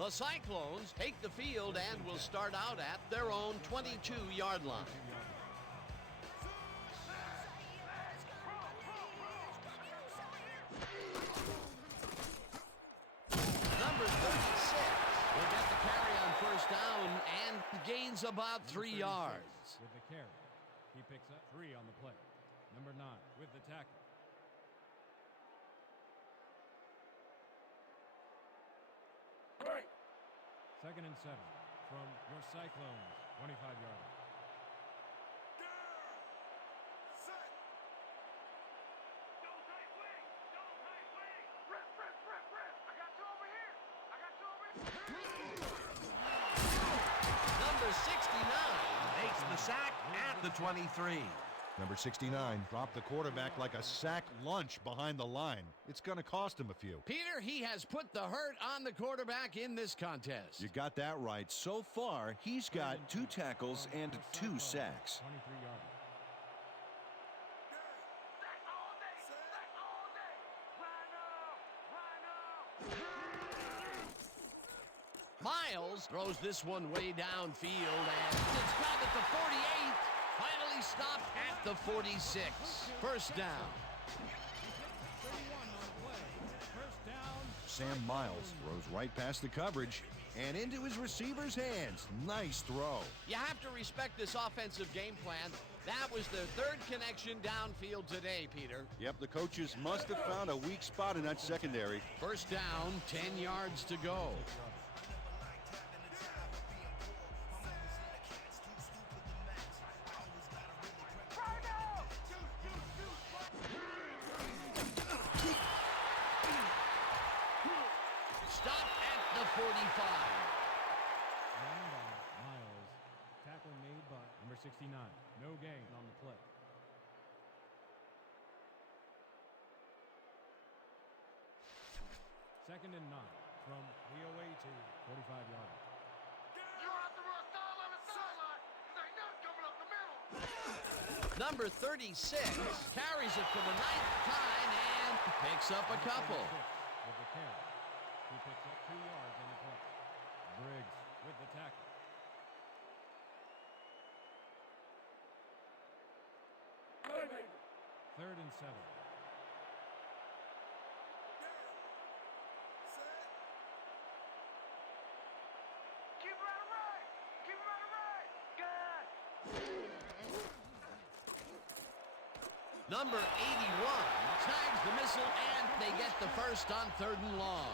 The Cyclones take the field and will start out at their own 22-yard line. Number 36 will get the carry on first down and gains about 3 yards. With the carry, he picks up 3 on the play. Number 9 with the tackle. Second and 7 from your Cyclones, 25-yard line. Number 69 makes the sack at the 23. Number 69 dropped the quarterback like a sack lunch behind the line. It's going to cost him a few. Peter, he has put the hurt on the quarterback in this contest. You got that right. So far, he's got 2 tackles and 2 sacks. 23-yard line. Miles throws this one way downfield, and it's caught at the 48. Finally stopped at the 46. First down. 31 on the play. First down. Sam Miles Throws right past the coverage and into his receiver's hands. Nice throw. You have to respect this offensive game plan. That was their 3rd connection downfield today, Peter. Yep, the coaches must have found a weak spot in that secondary. First down, 10 yards to go. Stop at the 45. Line by Miles. Tackle made by number 69. No gain on the play. Second and 9 from the away team, 45-yard line. You have to run style on the sideline. There ain't nothing coming up the middle. Number 36 carries it for the 9th time and picks up a couple. With the carry. He picks up 2 yards on the play. Briggs with the tackle. Third and 7. Keep it out of right. Keep it out of right. Good. Number 81 tags the missile, and they get the first on 3rd and long.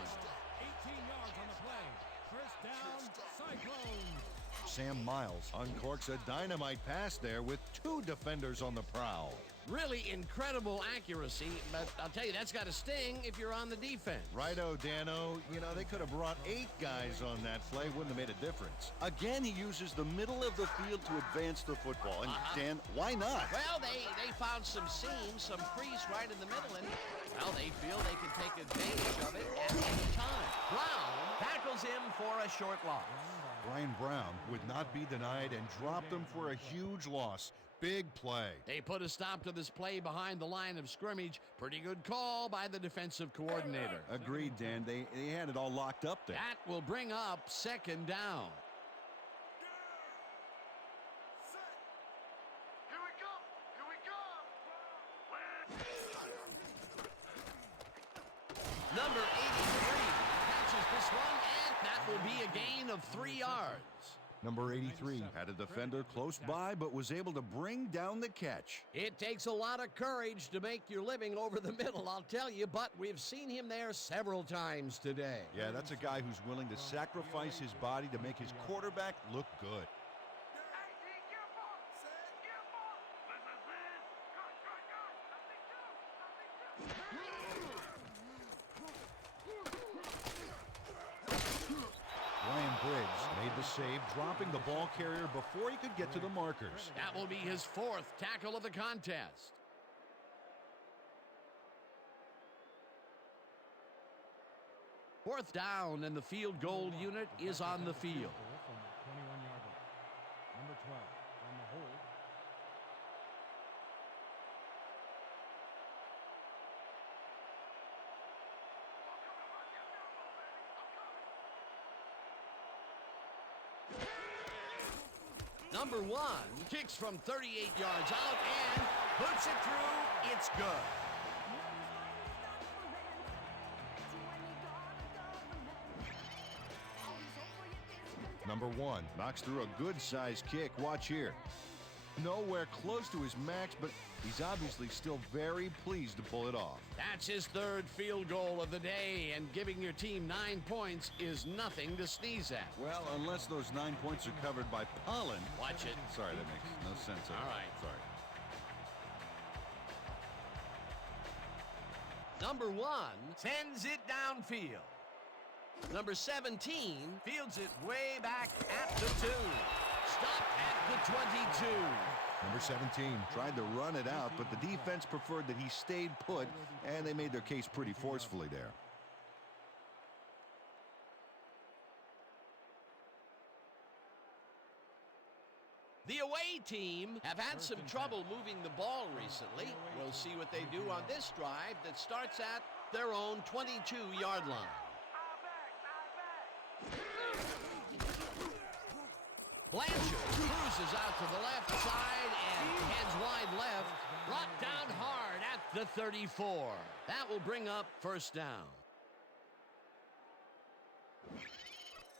18 yards on the play. First down, Cyclones. Sam Miles Uncorks a dynamite pass there with 2 defenders on the prowl. Really incredible accuracy, but I'll tell you, that's got to sting if you're on the defense. Righto, Dano. You know, they could have brought 8 guys on that play. Wouldn't have made a difference. Again, he uses the middle of the field to advance the football. And, Dan, why not? Well, they found some seams, some crease right in the middle, and, well, they feel they can take advantage of it at any time. Brown tackles him for a short loss. Brian Brown would not be denied and dropped them for a huge loss. Big play. They put a stop to this play behind the line of scrimmage. Pretty good call by the defensive coordinator. Agreed, Dan. They had it all locked up there. That will bring up 2nd down. Here we come. Here we come. Number 83 catches this one, and that will be a gain of 3 yards. Number 83 Had a defender close by, but was able to bring down the catch. It takes a lot of courage to make your living over the middle, I'll tell you, but we've seen him there several times today. Yeah, that's a guy who's willing to sacrifice his body to make his quarterback look good. Hey, D, get a ball. Get a ball. Good. Nothing too. Ryan Briggs made the save, dropping the ball carrier before he could get to the markers. That will be his 4th tackle of the contest. Fourth down, and the field goal unit is on the field. From the 21-yard line. Number 12 on the hold. Number 1 kicks from 38 yards out and puts it through. It's good. Number 1 Knocks through a good-sized kick. Watch here. Nowhere close to his max, but he's obviously still very pleased to pull it off. That's his third field goal of the day, and giving your team 9 points is nothing to sneeze at. Well, unless those 9 points are covered by pollen. Watch it. Sorry, that makes no sense. All right. Sorry. Number 1 sends it downfield. Number 17 fields it way back at the 2. Stopped at the 22. Number 17 Tried to run it out, but the defense preferred that he stayed put, and they made their case pretty forcefully there. The away team have had some trouble moving the ball recently. We'll see what they do on this drive that starts at their own 22-yard line. Blanchard cruises out to the left side and heads wide left, brought down hard at the 34. That will bring up first down.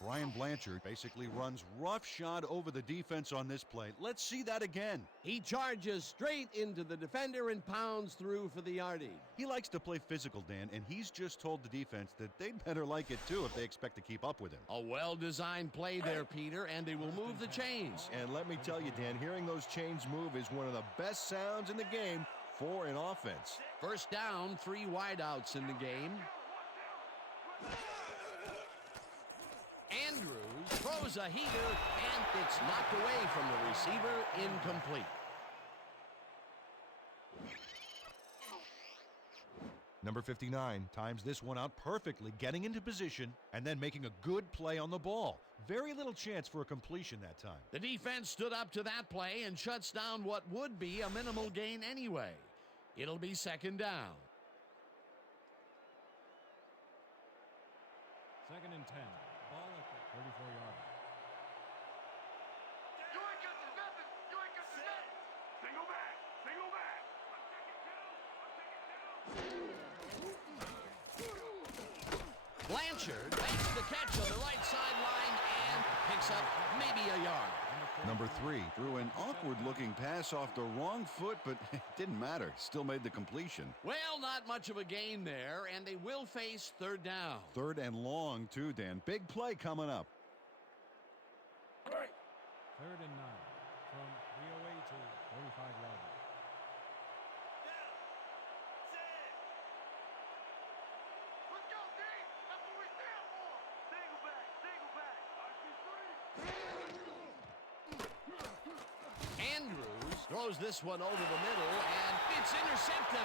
Brian Blanchard basically runs roughshod over the defense on this play. Let's see that again. He charges straight into the defender and pounds through for the yardage. He likes to play physical, Dan, and he's just told the defense that they'd better like it too if they expect to keep up with him. A well-designed play there, Peter, and they will move the chains. And let me tell you, Dan, hearing those chains move is one of the best sounds in the game for an offense. First down, 3 wideouts in the game. Andrews throws a heater, and it's knocked away from the receiver, incomplete. Number 59 times this one out perfectly, getting into position and then making a good play on the ball. Very little chance for a completion that time. The defense stood up to that play and shuts down what would be a minimal gain anyway. It'll be second down. 2nd and 10. Ball at the 34-yard line. You ain't got the nothing. You ain't got the nothing. Single back. Single back. I'm taking 2. Blanchard makes the catch on the right sideline and picks up maybe a yard. Number 3 threw an awkward-looking pass off the wrong foot, but it didn't matter. Still made the completion. Well, not much of a gain there, and they will face third down. 3rd and long, too, Dan. Big play coming up. 3rd and 9 from the away to 35-yard line. Let's go, D. That's what we stand for. Single back. Single back. Andrews throws this one over the middle, and it's intercepted.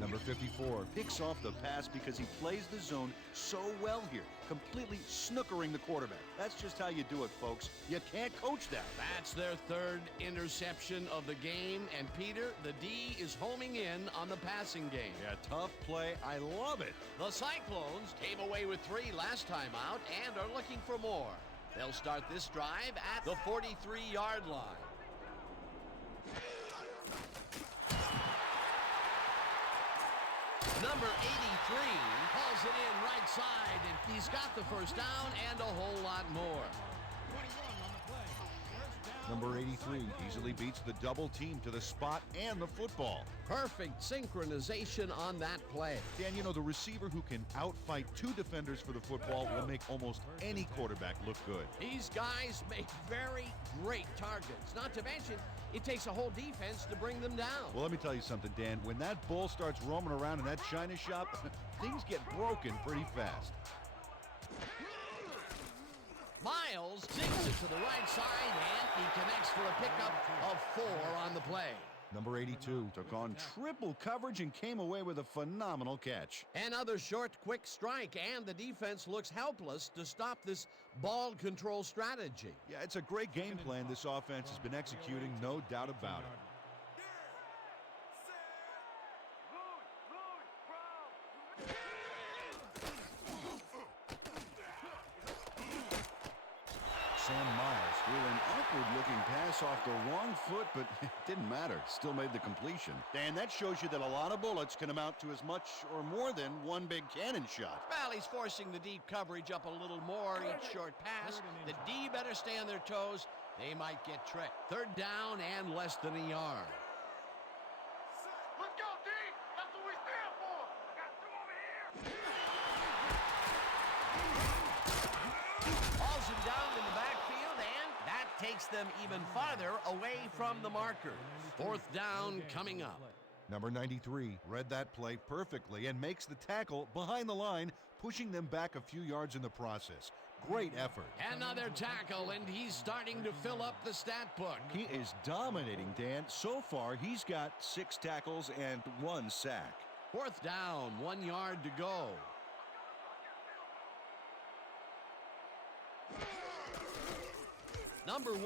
Number 54 Picks off the pass because he plays the zone so well here, completely snookering the quarterback. That's just how you do it, folks. You can't coach that. That's their 3rd interception of the game, and Peter, the D is homing in on the passing game. Yeah, tough play. I love it. The Cyclones came away with 3 last time out and are looking for more. They'll start this drive at the 43-yard line. Number 83 hauls it in right side, and he's got the first down and a whole lot more. 21 on the play. First down. Number 83 easily beats the double team to the spot and the football. Perfect synchronization on that play. Dan, you know, the receiver who can outfight 2 defenders for the football will make almost any quarterback look good. These guys make very great targets. Not to mention, it takes a whole defense to bring them down. Well, let me tell you something, Dan. When that bull starts roaming around in that china shop, things get broken pretty fast. Miles digs it to the right side, and he connects for a pickup of 4 on the play. Number 82 Took on triple coverage and came away with a phenomenal catch. Another short, quick strike, and the defense looks helpless to stop this ball control strategy. Yeah, it's a great game plan this offense has been executing, no doubt about it. Sam Miles. Threw an awkward-looking pass off the wrong foot, but it didn't matter. Still made the completion. Dan, that shows you that a lot of bullets can amount to as much or more than one big cannon shot. Well, he's forcing the deep coverage up a little more each short pass. The D better stay on their toes. They might get tricked. Third down and less than a yard. Let's go, D! That's what we stand for! I got two over here! Hauls him down in the backfield, and that takes them even farther away from the marker. Fourth down coming up. Number 93 read that play perfectly and makes the tackle behind the line, pushing them back a few yards in the process. Great effort. Another tackle, and he's starting to fill up the stat book. He is dominating, Dan. So far, he's got 6 tackles and 1 sack. Fourth down, 1 yard to go. Number 1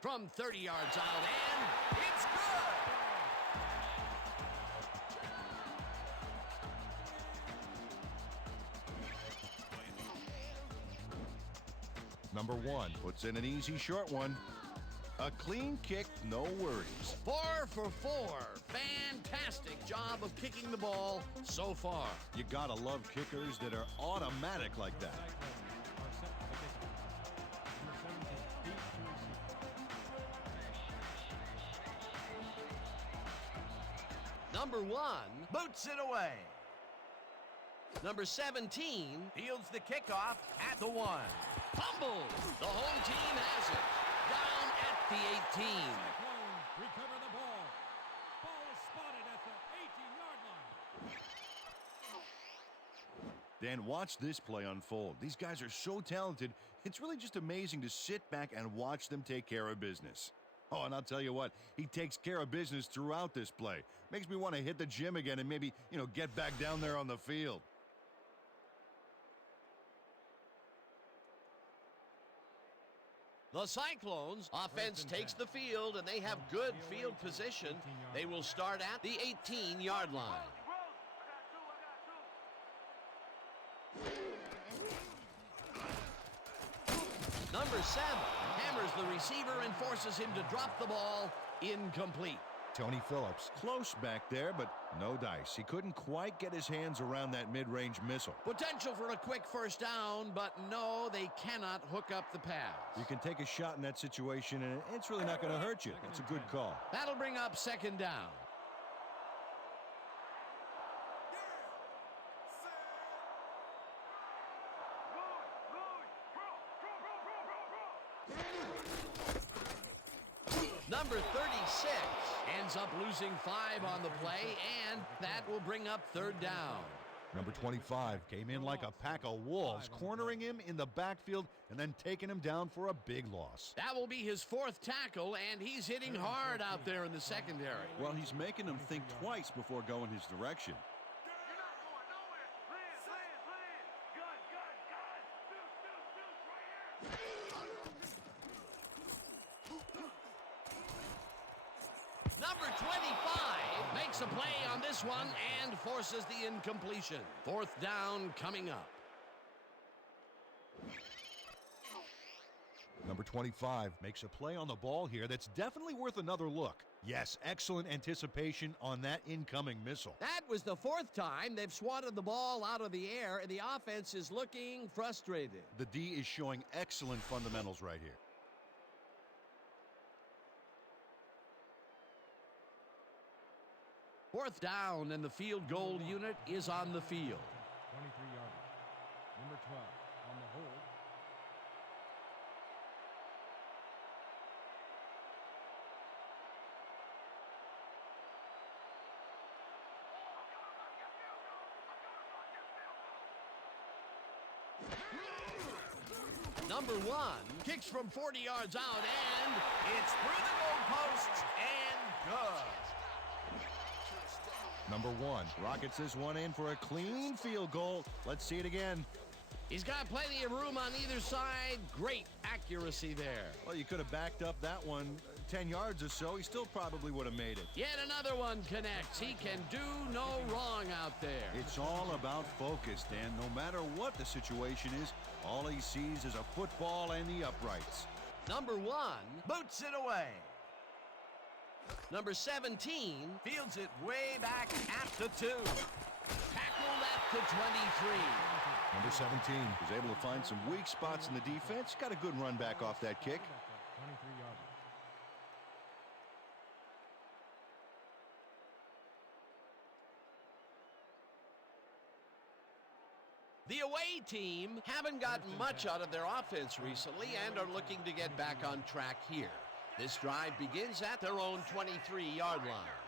from 30 yards out, and it's good! Number 1 Puts in an easy short one. A clean kick, no worries. 4 for 4. Fantastic job of kicking the ball so far. You gotta love kickers that are automatic like that. Number 1 boots it away. Number 17 fields the kickoff at the 1. Fumble! The home team has it. Down at the 18. Cyclones recover the ball. Ball is spotted at the 18-yard line. Dan, watch this play unfold. These guys are so talented, it's really just amazing to sit back and watch them take care of business. Oh, and I'll tell you what, he takes care of business throughout this play. Makes me want to hit the gym again and maybe, get back down there on the field. The Cyclones offense takes the field, and they have good field position. They will start at the 18-yard line. Number 7 hammers the receiver and forces him to drop the ball. Incomplete. Tony Phillips. Close back there, but no dice. He couldn't quite get his hands around that mid-range missile. Potential for a quick first down, but no, they cannot hook up the pass. You can take a shot in that situation, and it's really not going to hurt you. It's a good call. That'll bring up second down. Number 36 ends up losing 5 on the play, and that will bring up third down. Number 25 came in like a pack of wolves, cornering him in the backfield and then taking him down for a big loss. That will be his 4th tackle, and he's hitting hard out there in the secondary. Well, he's making them think twice before going his direction. You're not going nowhere! Land! Gun! Deuce right here! Number 25 makes a play on this one and forces the incompletion. Fourth down coming up. Number 25 makes a play on the ball here that's definitely worth another look. Yes, excellent anticipation on that incoming missile. That was the 4th time they've swatted the ball out of the air, and the offense is looking frustrated. The D is showing excellent fundamentals right here. Fourth down, and the field goal unit is on the field. 23-yarder. Number 12 on the hold. Number 1 kicks from 40 yards out, and it's through the goalposts and good. Number 1 Rockets this one in for a clean field goal. Let's see it again. He's got plenty of room on either side. Great accuracy there. Well, you could have backed up that one 10 yards or so. He still probably would have made it. Yet another one connects. He can do no wrong out there. It's all about focus, Dan. No matter what the situation is, all he sees is a football and the uprights. Number 1 boots it away. Number 17 fields it way back at the 2. Tackled at the 23. Number 17. Was able to find some weak spots in the defense. Got a good run back off that kick. 23-yard line. The away team haven't gotten much out of their offense recently and are looking to get back on track here. This drive begins at their own 23-yard line.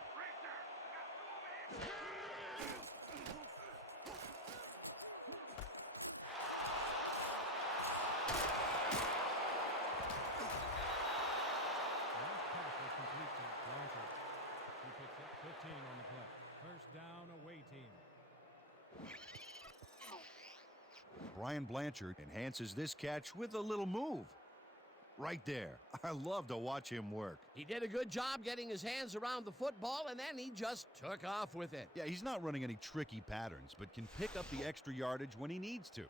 Last pass was complete to Blanchard. He picks up 15 on the play. First down, away team. Brian Blanchard. Enhances this catch with a little move. Right there. I love to watch him work. He did a good job getting his hands around the football, and then he just took off with it. Yeah, he's not running any tricky patterns, but can pick up the extra yardage when he needs to.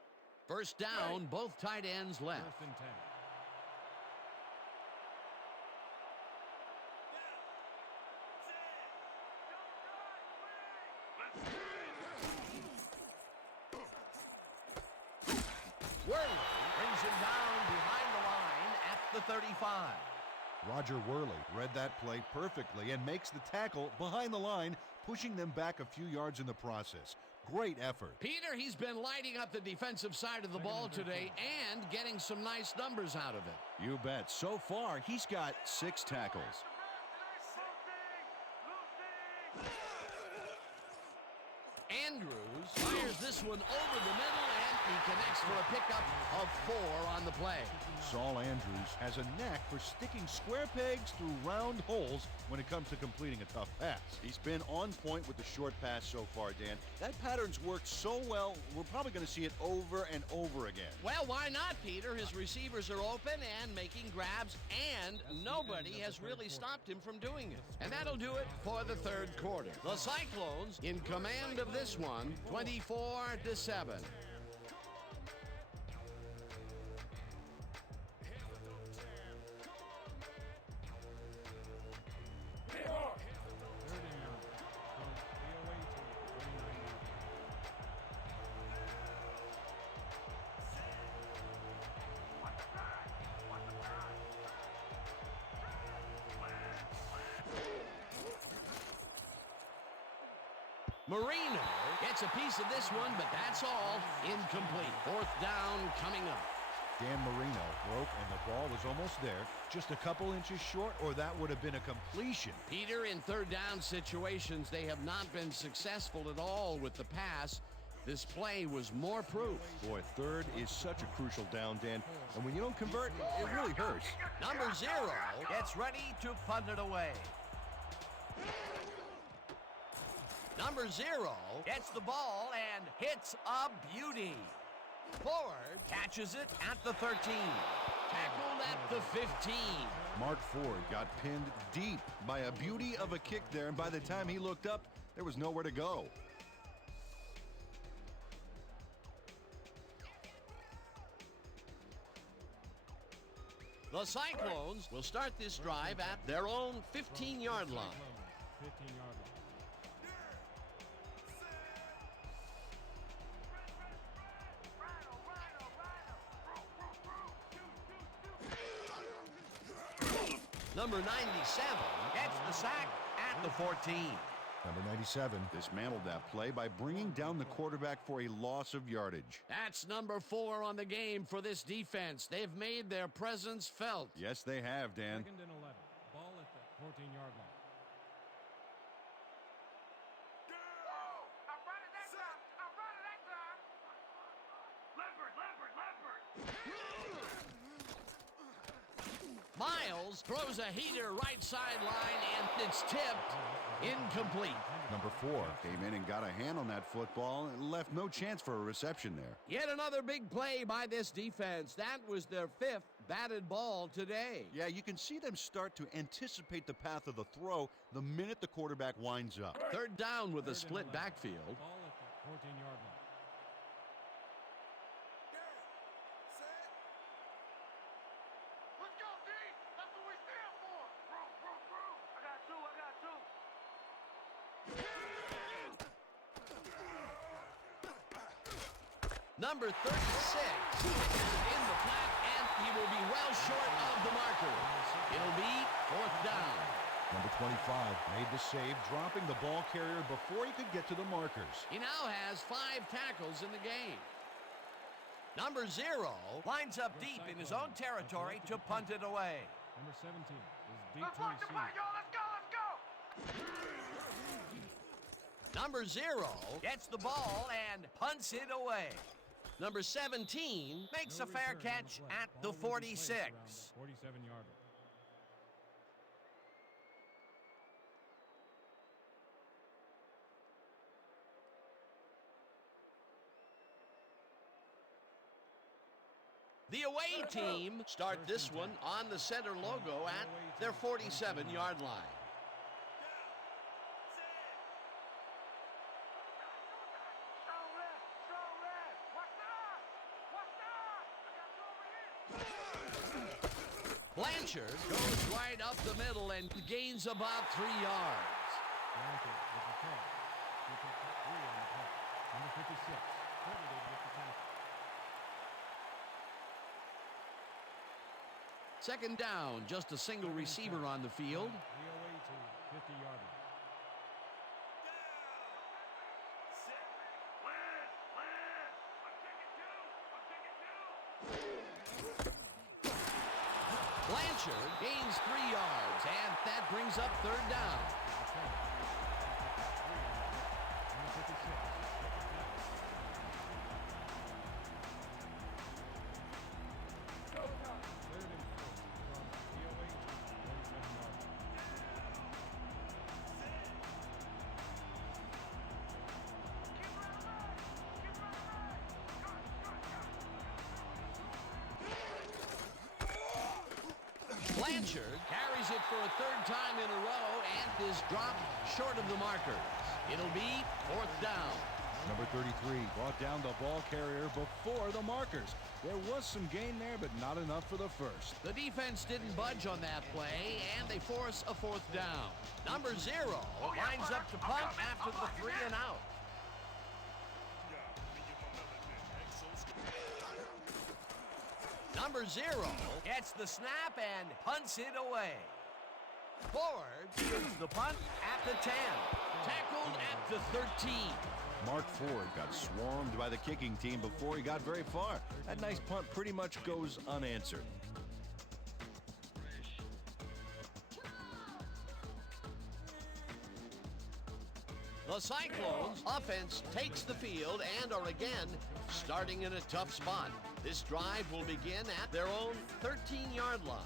First down, both tight ends left. First and 10. Worley brings him down behind the line at the 35. Roger Worley read that play perfectly and makes the tackle behind the line, pushing them back a few yards in the process. Great effort. Peter, he's been lighting up the defensive side of the ball today and getting some nice numbers out of it. You bet. So far, he's got 6 tackles. Andrews fires this one over the middle, and he connects for a pickup of 4 on the play. Saul Andrews has a knack for sticking square pegs through round holes when it comes to completing a tough pass. He's been on point with the short pass so far, Dan. That pattern's worked so well, we're probably going to see it over and over again. Well, why not, Peter? His receivers are open and making grabs, and nobody has really stopped him from doing it. And that'll do it for the third quarter. The Cyclones in command of this one, 24-7. Marino gets a piece of this one, but that's all. Incomplete. Fourth down coming up. Dan Marino broke, and the ball was almost there. Just a couple inches short, or that would have been a completion. Peter, in third down situations, they have not been successful at all with the pass. This play was more proof. Boy, third is such a crucial down, Dan. And when you don't convert, it really hurts. Number 0 gets ready to punt it away. Number 0 gets the ball and hits a beauty. Ford catches it at the 13. Tackled at the 15. Mark Ford got pinned deep by a beauty of a kick there, and by the time he looked up, there was nowhere to go. The Cyclones will start this drive at their own 15-yard line. 15-yard line. Number 97 gets the sack at the 14. Number 97 dismantled that play by bringing down the quarterback for a loss of yardage. That's number 4 on the game for this defense. They've made their presence felt. Yes, they have, Dan. Second and 11. Ball at the 14-yard line. Miles throws a heater right sideline, and it's tipped. Incomplete. Number 4 Came in and got a hand on that football and left no chance for a reception there. Yet another big play by this defense. That was their 5th batted ball today. Yeah, you can see them start to anticipate the path of the throw the minute the quarterback winds up. Third down with a split backfield. Ball at the 14-yard line. Let's go, Number 36 in the flat, and he will be well short of the marker. It'll be 4th down. Number 25 made the save, dropping the ball carrier before he could get to the markers. He now has 5 tackles in the game. Number 0 lines up deep in his own territory to punt it away. Number 17 is deep Let's to walk the receive. play, y'all. Let's go, let's go. Number 0 gets the ball and punts it away. Number 17 makes a fair catch at the 46. 47-yarder. The away team start this one on the center logo at their 47-yard line. Strong left, strong left. Watch out, watch out. I got you over here. Blanchard goes right up the middle and gains about 3 yards. Blanchard with the catch. He picked up 3 on the play. Number 56 credited with the tackle. Second down, just a single receiver on the field. The away team, 50-yarder. Blanchard gains 3 yards, and that brings up 3rd down. Number 56 with the tackle. Third and 4 from the away team, 47-yarder. Blanchard carries it for a 3rd time in a row and is dropped short of the markers. It'll be 4th down. Number 33 brought down the ball carrier before the markers. There was some gain there, but not enough for the first. The defense didn't budge on that play, and they force a 4th down. Number 0 lines up to punt after the 3 and out. Number 0 gets the snap and punts it away. Ford fields the punt at the 10. Tackled at the 13. Mark Ford got swarmed by the kicking team before he got very far. That nice punt pretty much goes unanswered. The Cyclones offense takes the field and are again starting in a tough spot. This drive will begin at their own 13-yard line.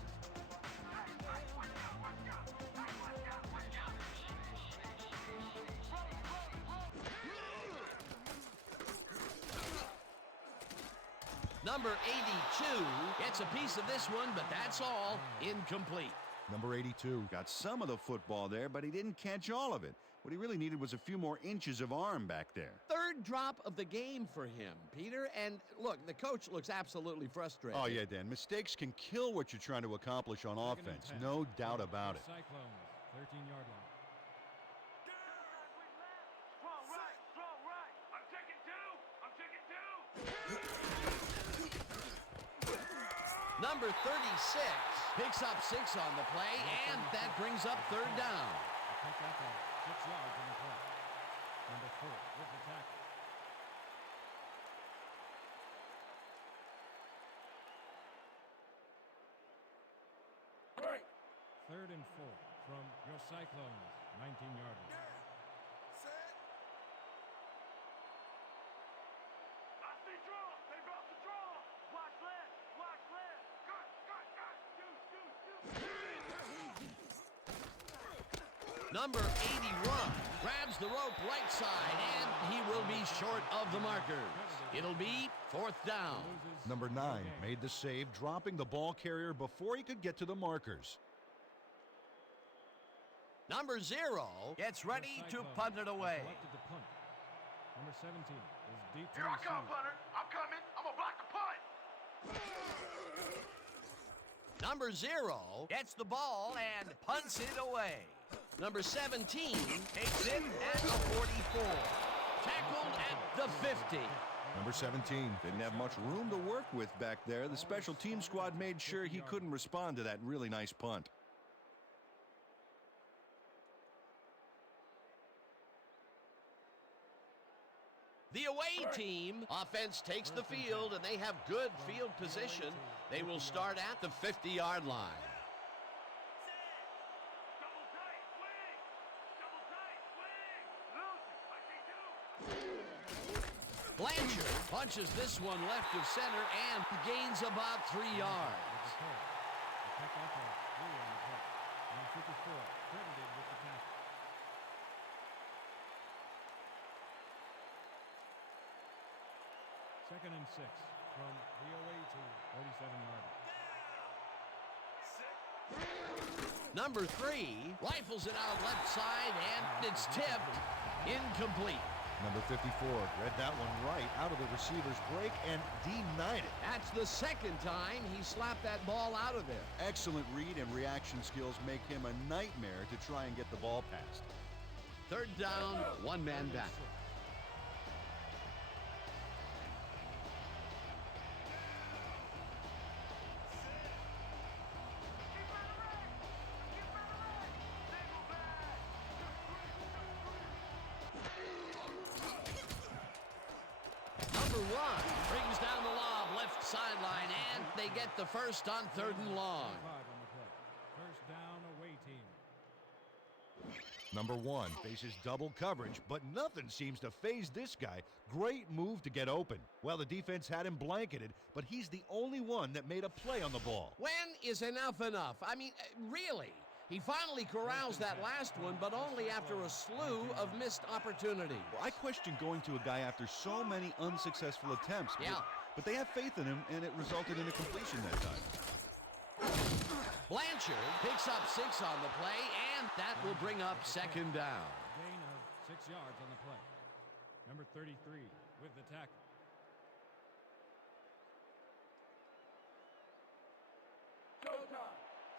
Number 82 gets a piece of this one, but that's all. Incomplete. Number 82 Got some of the football there, but he didn't catch all of it. What he really needed was a few more inches of arm back there. 3rd drop of the game for him, Peter. And look, the coach looks absolutely frustrated. Oh, yeah, Dan. Mistakes can kill what you're trying to accomplish on offense. No doubt about it. Cyclones, 13-yard line. Strong right, strong right. I'm taking 2, I'm taking 2. Number 36 picks up 6 on the play, and that brings up 3rd down. A pickup of 6 yards on the play. Number 4 with the tackle. Third and 4 from your Cyclones, 19-yarder. I see draw. They about to draw. Watch left, watch left. Cut, cut, cut. Shoot. Number 81 grabs the rope right side, and he will be short of the markers. It'll be 4th down. Number 9 made the save, dropping the ball carrier before he could get to the markers. Number 0 gets ready to punt it away. Selected to punt. Number 17 is deep to Here I come, receive. punter. I'm coming. I'm gonna block the punt. Number 0 gets the ball and punts it away. Number 17 takes it at the 44. Tackled at the 50. Number 17. Didn't have much room to work with back there. The special team squad made sure he couldn't respond to that really nice punt. The away team offense takes the field, and they have good field position. They will start at the 50-yard line. Double tight, swing! Double tight, swing! Lose it, like they do! Blanchard punches this one left of center and gains about 3 yards. A pickup of 3 on the play. Number 54, credited with the tackle. Second and 6 from the away team, 47-yard line. Number 3 rifles it out left side, and it's tipped. Incomplete. Number 54 read that one right out of the receiver's break and denied it. That's the second time he slapped that ball out of there. Excellent read and reaction skills make him a nightmare to try and get the ball past. Third down, one man back. Number 1 brings down the lob left sideline, and they get the first on 3rd and long. 5 on the play. First down, away team. Number 1 faces double coverage, but nothing seems to phase this guy. Great move to get open. Well, the defense had him blanketed, but he's the only one that made a play on the ball. When is enough enough? I mean, really? He finally corrals that last one, but only after a slew of missed opportunities. Well, I question going to a guy after so many unsuccessful attempts. Yeah. But they have faith in him, and it resulted in a completion that time. Blanchard picks up 6 on the play, and that will bring up second down. Gain of 6 yards on the play. Number 33 with the tackle.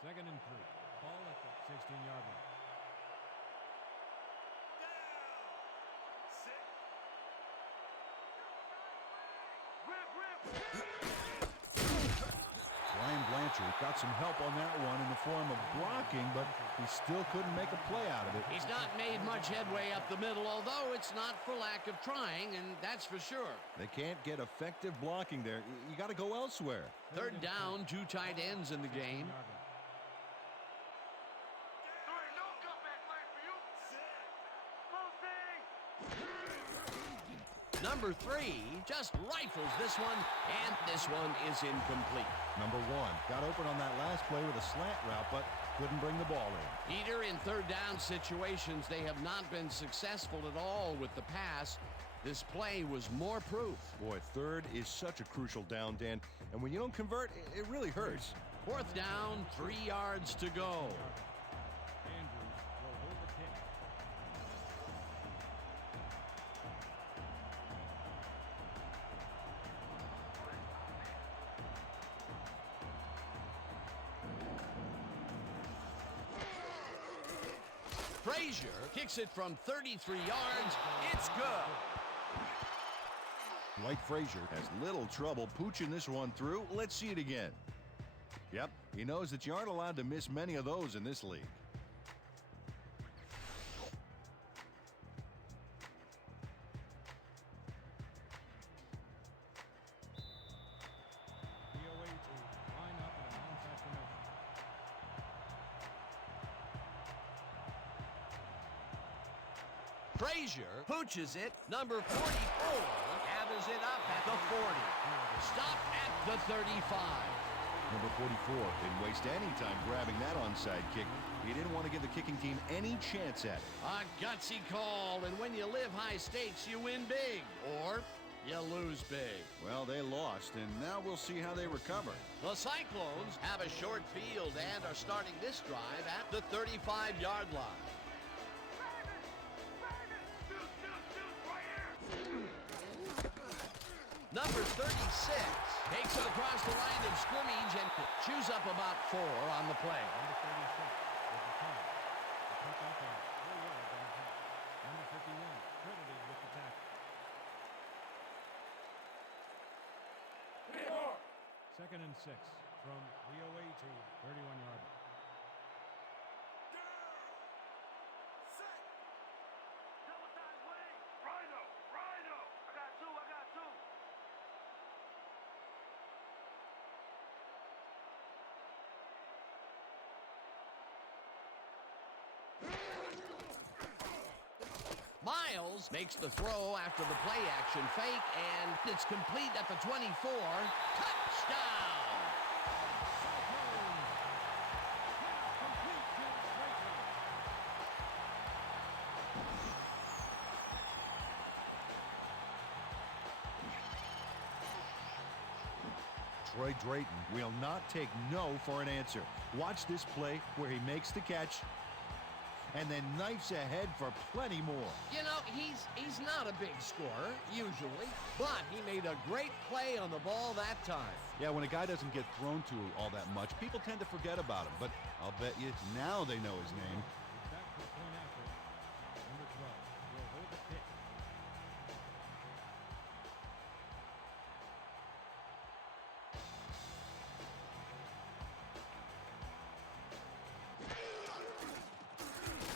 Second and 3. Ball at the 16-yard line. Brian Blanchard got some help on that one in the form of blocking, but he still couldn't make a play out of it. He's not made much headway up the middle, although it's not for lack of trying, and that's for sure. They can't get effective blocking there. You got to go elsewhere. Third down, 2 tight ends in the game. There ain't no comeback line for you! Closing! Number 3 just rifles this one, and this one is incomplete. Number 1 got open on that last play with a slant route, but couldn't bring the ball in. Peter, in third down situations, they have not been successful at all with the pass. This play was more proof. Boy, third is such a crucial down, Dan. And when you don't convert, it really hurts. Fourth down, 3 yards to go. Andrews will hold the kick. Frazier kicks it from 33 yards. It's good. Dwight Frazier Has little trouble pooching this one through. Let's see it again. Yep, he knows that you aren't allowed to miss many of those in this league. The away team line up in an onside formation. Frazier pooches it. Number 44 gathers it up at the 40. Stop at the 35. Number 44 didn't waste any time grabbing that onside kick. He didn't want to give the kicking team any chance at it. A gutsy call, and when you live high stakes, you win big, or you lose big. Well, they lost, and now we'll see how they recover. The Cyclones have a short field and are starting this drive at the 35-yard line. Number 36 takes it across the line of scrimmage and chews up about 4 on the play. Number 36 with the tackle. The pickup of 4 yards on the play. Number 51 credited with the tackle. 2nd and 6 from the away team, 31-yard line. Double time wing. Rhino. Rhino. I got two. I got two. Miles makes the throw after the play action fake, and it's complete at the 24. Touchdown! Troy Drayton will not take no for an answer. Watch this play where he makes the catch and then knifes ahead for plenty more. You know, he's not a big scorer, usually, but he made a great play on the ball that time. Yeah, when a guy doesn't get thrown to all that much, people tend to forget about him. But I'll bet you now they know his name. Back for the point after. Number 12 will hold the kick.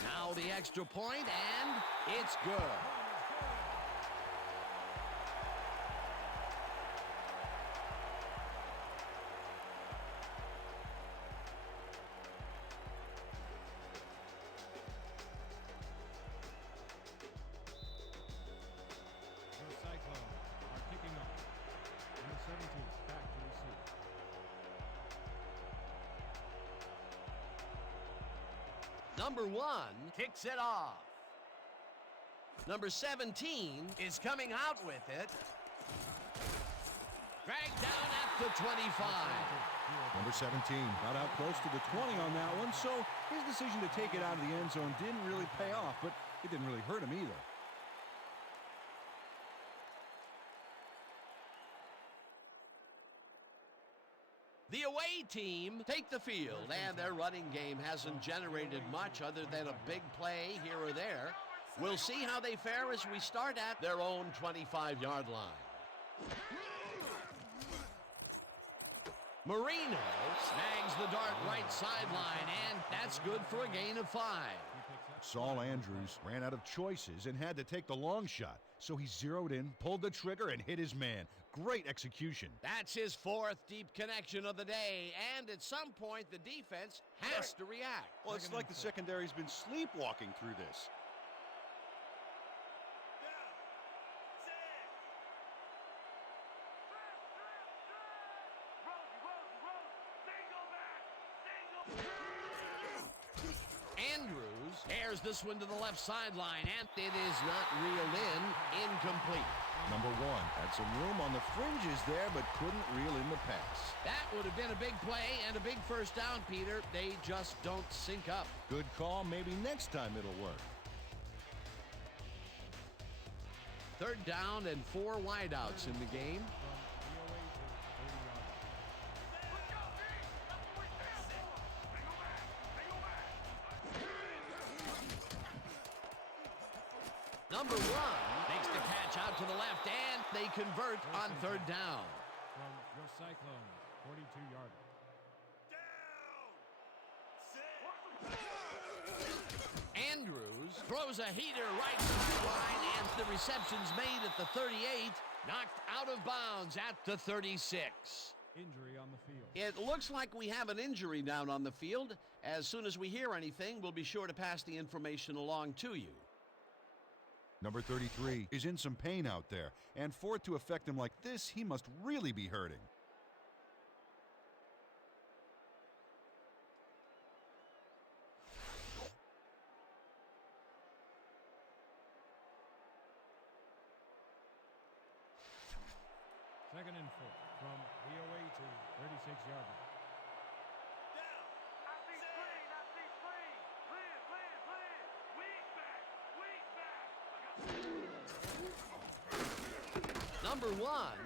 Now the extra point, and it's good. The Cyclones are kicking off. Number 17 back to receive. Number 1 kicks it off. Number 17 is coming out with it. Dragged down at the 25. Number 17 got out close to the 20 on that one, so his decision to take it out of the end zone didn't really pay off, but it didn't really hurt him either. The away team take the field, and their running game hasn't generated much other than a big play here or there. We'll see how they fare as we start at their own 25-yard line. Marino snags the dart right sideline, and that's good for a gain of 5. Saul Andrews ran out of choices and had to take the long shot, so he zeroed in, pulled the trigger, and hit his man. Great execution. That's his 4th deep connection of the day, and at some point the defense has to react. Well, it's like the secondary's been sleepwalking through this. Andrews airs this one to the left sideline, and it is not reeled in. Incomplete. Number 1 had some room on the fringes there, but couldn't reel in the pass. That would have been a big play and a big first down, Peter. They just don't sync up. Good call. Maybe next time it'll work. 3rd down and 4 wideouts in the game. Number 1 makes the catch out to the left, and they convert on 3rd down. From your Cyclones, 42-yard line. Andrews throws a heater right to the line, and the reception's made at the 38, knocked out of bounds at the 36. Injury on the field. It looks like we have an injury down on the field. As soon as we hear anything, we'll be sure to pass the information along to you. Number 33 is in some pain out there, and for it to affect him like this, he must really be hurting. Second and 4 from the away team, 36-yard line. I see screen. I see screen. Clear, clear, clear. Wing back. Wing back. Number 1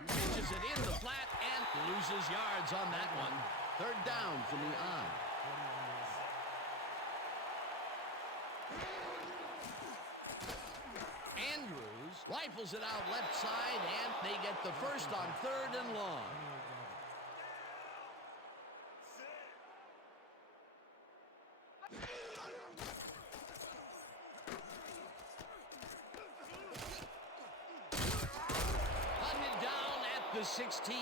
pitches it in the flat and loses yards on that one. 3rd down from the I. Andrews rifles it out left side, and they get the first on 3rd and long. the 16.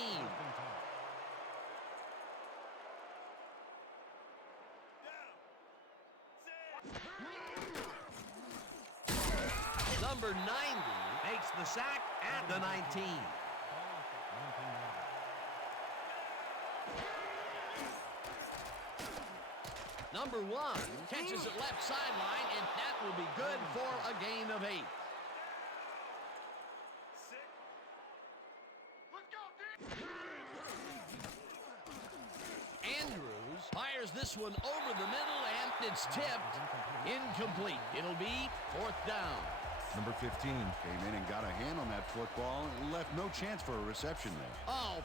Number 90 makes the sack at the 19. Number 1 catches it left sideline, and that will be good for a gain of 8. Let's go, D! Andrews fires this one over the middle, and it's tipped. Incomplete. It'll be 4th down. Number 15 came in and got a hand on that football and left no chance for a reception there. Oh,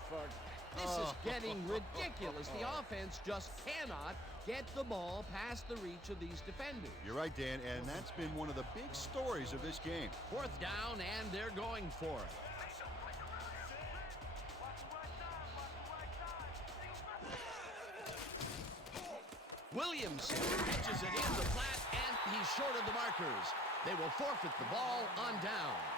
this is getting ridiculous. The offense just cannot get the ball past the reach of these defenders. You're right, Dan, and that's been one of the big stories of this game. 4th down, and they're going for it. Williamson pitches it in the flat, and he's short of the markers. They will forfeit the ball on downs.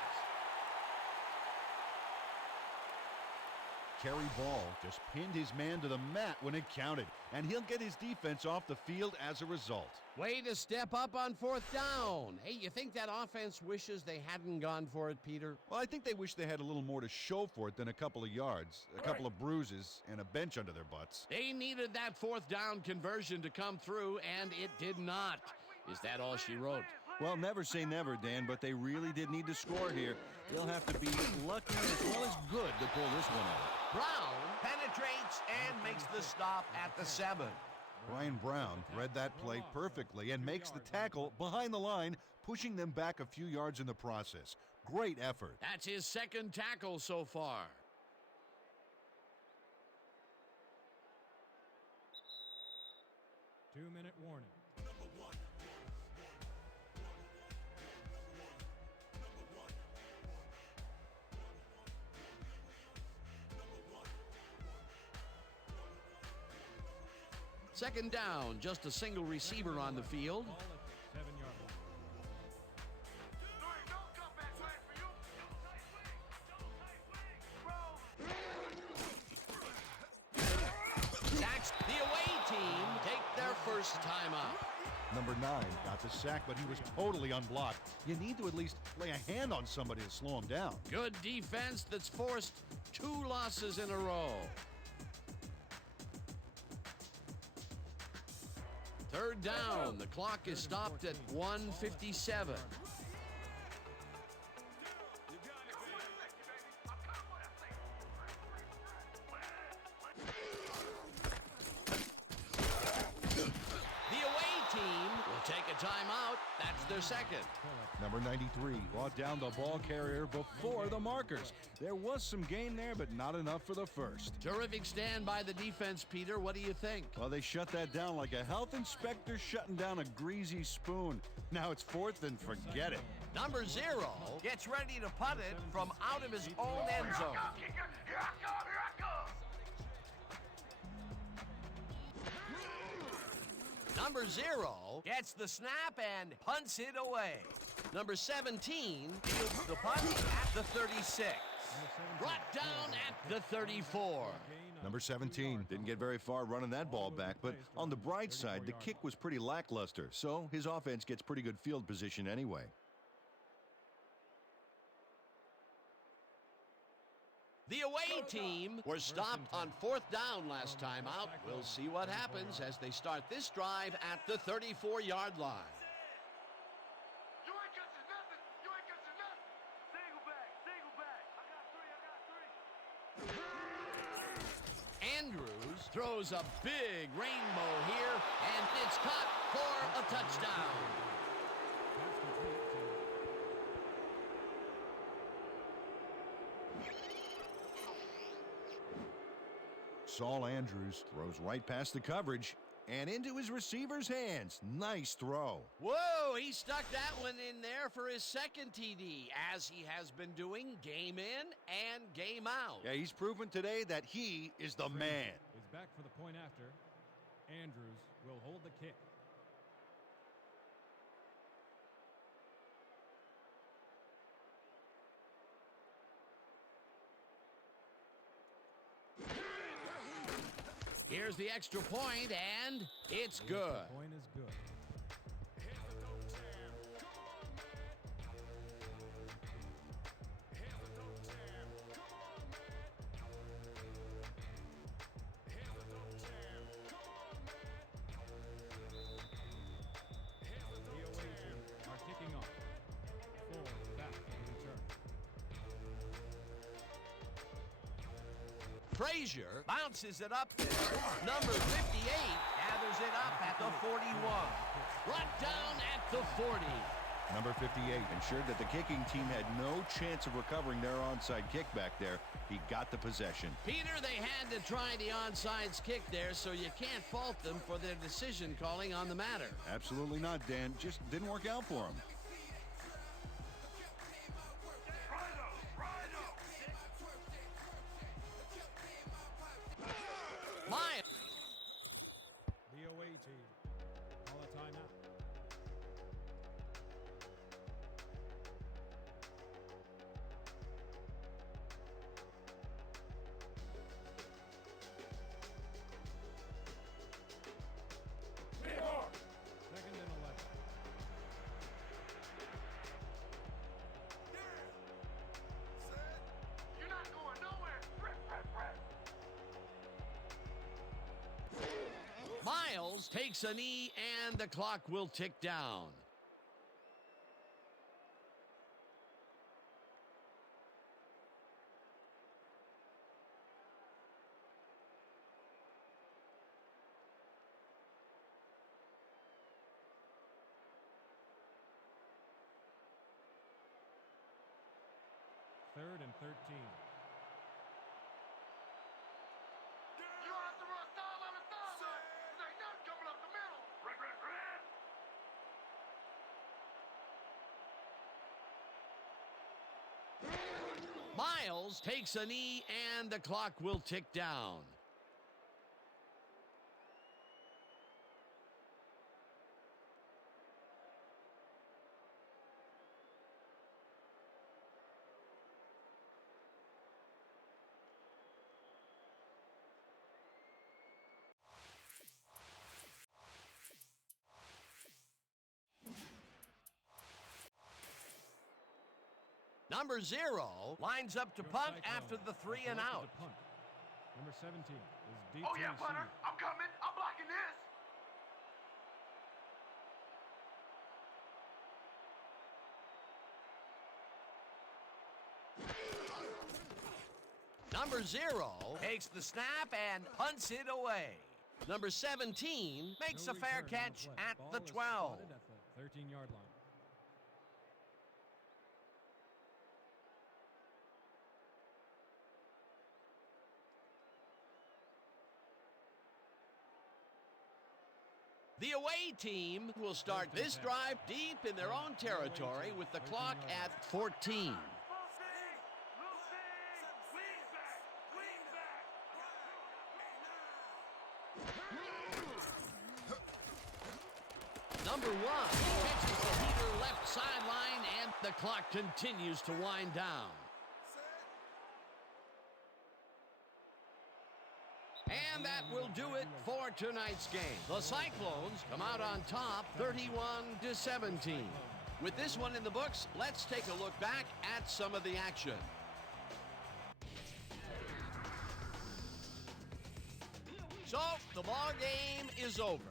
Kerry Ball just pinned his man to the mat when it counted, and he'll get his defense off the field as a result. Way to step up on 4th down. Hey, you think that offense wishes they hadn't gone for it, Peter? Well, I think they wish they had a little more to show for it than a couple of yards, a couple of bruises, and a bench under their butts. They needed that 4th down conversion to come through, and it did not. Is that all she wrote? Well, never say never, Dan, but they really did need to score here. They'll have to be lucky as well as good to pull this one out. Brown penetrates and makes the stop at the 7. Brian Brown read that play perfectly and makes the tackle behind the line, pushing them back a few yards in the process. Great effort. That's his 2nd tackle so far. Two-minute warning. Second down, just a single receiver on the field. Ball at 7-yard line. No comeback plan for you. Sacks. The away team take their first timeout. Number 9 got the sack, but he was totally unblocked. You need to at least lay a hand on somebody to slow him down. Good defense that's forced 2 losses in a row. 3rd down. The clock is stopped at 1:57. The away team will take a timeout. That's their 2nd. Number 93 brought down the ball carrier before the markers. There was some gain there, but not enough for the first. Terrific stand by the defense, Peter. What do you think? Well, they shut that down like a health inspector shutting down a greasy spoon. Now it's 4th and forget it. Number 0 gets ready to punt it from out of his own end zone. Number 0 gets the snap and punts it away. Number 17 fields the punt at the 36. Brought down at the 34. Number 17 Didn't get very far running that ball back, but on the bright side, the kick was pretty lackluster, so his offense gets pretty good field position anyway. The away team were stopped on 4th down last time out. We'll see what happens as they start this drive at the 34-yard line. You ain't catching nothing. You ain't catching nothing. Single back. I got 3. Andrews throws a big rainbow here, and it's caught for a touchdown. Saul Andrews Throws right past the coverage and into his receiver's hands. Nice throw. Whoa, he stuck that one in there for his 2nd TD, as he has been doing game in and game out. Yeah, he's proven today that he is the man. Is back for the point after. Andrews will hold the kick. Here's the extra point, and it's good. The point is good. The away team are kicking off. 4 back in return. Frazier bounces it up there. Number 58 gathers it up at the 41. Brought down at the 40. Number 58 ensured that the kicking team had no chance of recovering their onside kick back there. He got the possession. Peter, they had to try the onside kick there, so you can't fault them for their decision calling on the matter. Absolutely not, Dan. Just didn't work out for him. Miles. The away team call a timeout. Second and 11. You're not going nowhere. Press, press, press. Miles takes a knee, and the clock will tick down. Third and 13. You don't have to run sideline to sideline. There ain't nothing coming up the middle. Red, red, red. Miles takes a knee, and the clock will tick down. Number 0 lines up to Your punt Cyclones after the have 3 and selected out. to punt. Number 17 is DT. Oh, yeah, punter. I'm coming. I'm blocking this. Number 0 takes the snap and punts it away. Number 17 makes a fair catch at the 12. At the 13-yard line. The away team will start this drive deep in their own territory with the clock at 14. Number 1 catches the heater left sideline, and the clock continues to wind down. And that will do it for tonight's game. The Cyclones come out on top 31-17. With this one in the books, let's take a look back at some of the action. So, the ball game is over.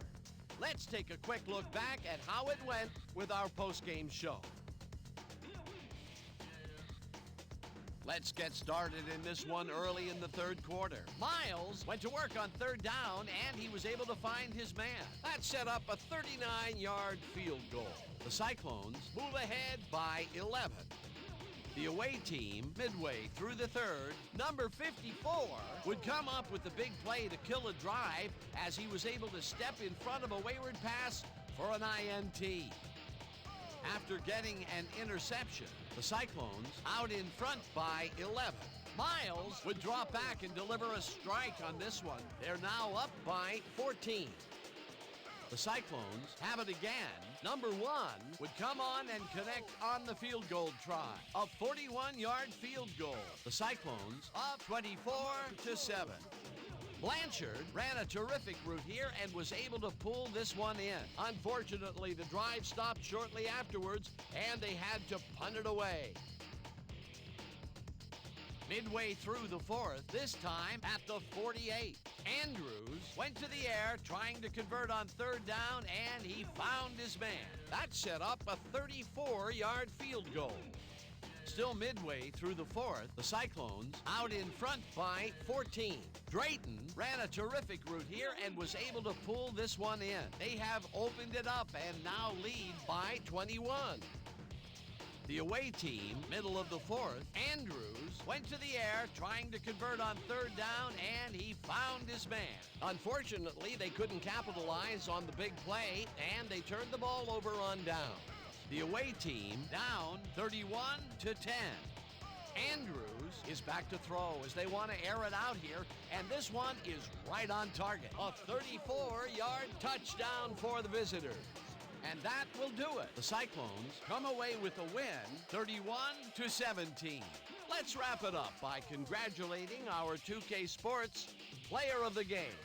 Let's take a quick look back at how it went with our post-game show. Let's get started in this one early in the third quarter. Miles went to work on third down, and he was able to find his man. That set up a 39-yard field goal. The Cyclones move ahead by 11. The away team, midway through the third, number 54, would come up with the big play to kill a drive as he was able to step in front of a wayward pass for an INT. After getting an interception, the Cyclones out in front by 11. Miles would drop back and deliver a strike on this one. They're now up by 14. The Cyclones have it again. Number 1 would come on and connect on the field goal try. A 41-yard field goal. The Cyclones up 24-7. Blanchard ran a terrific route here and was able to pull this one in. Unfortunately, the drive stopped shortly afterwards, and they had to punt it away. Midway through the fourth, this time at the 48. Andrews went to the air trying to convert on third down, and he found his man. That set up a 34-yard field goal. Still midway through the fourth, the Cyclones out in front by 14. Drayton ran a terrific route here and was able to pull this one in. They have opened it up and now lead by 21. The away team, middle of the fourth, Andrews went to the air trying to convert on third down, and he found his man. Unfortunately, they couldn't capitalize on the big play, and they turned the ball over on down. The away team down 31-10. Andrews is back to throw as they want to air it out here, and this one is right on target. A 34-yard touchdown for the visitors. And that will do it. The Cyclones come away with a win, 31-17. Let's wrap it up by congratulating our 2K Sports player of the game.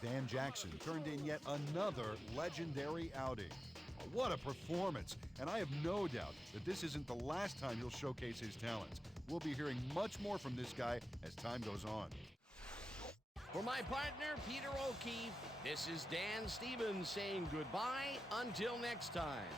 Dan Jackson turned in yet another legendary outing. What a performance, and I have no doubt that this isn't the last time he'll showcase his talents. We'll be hearing much more from this guy as time goes on. For my partner, Peter O'Keefe, this is Dan Stevens saying goodbye until next time.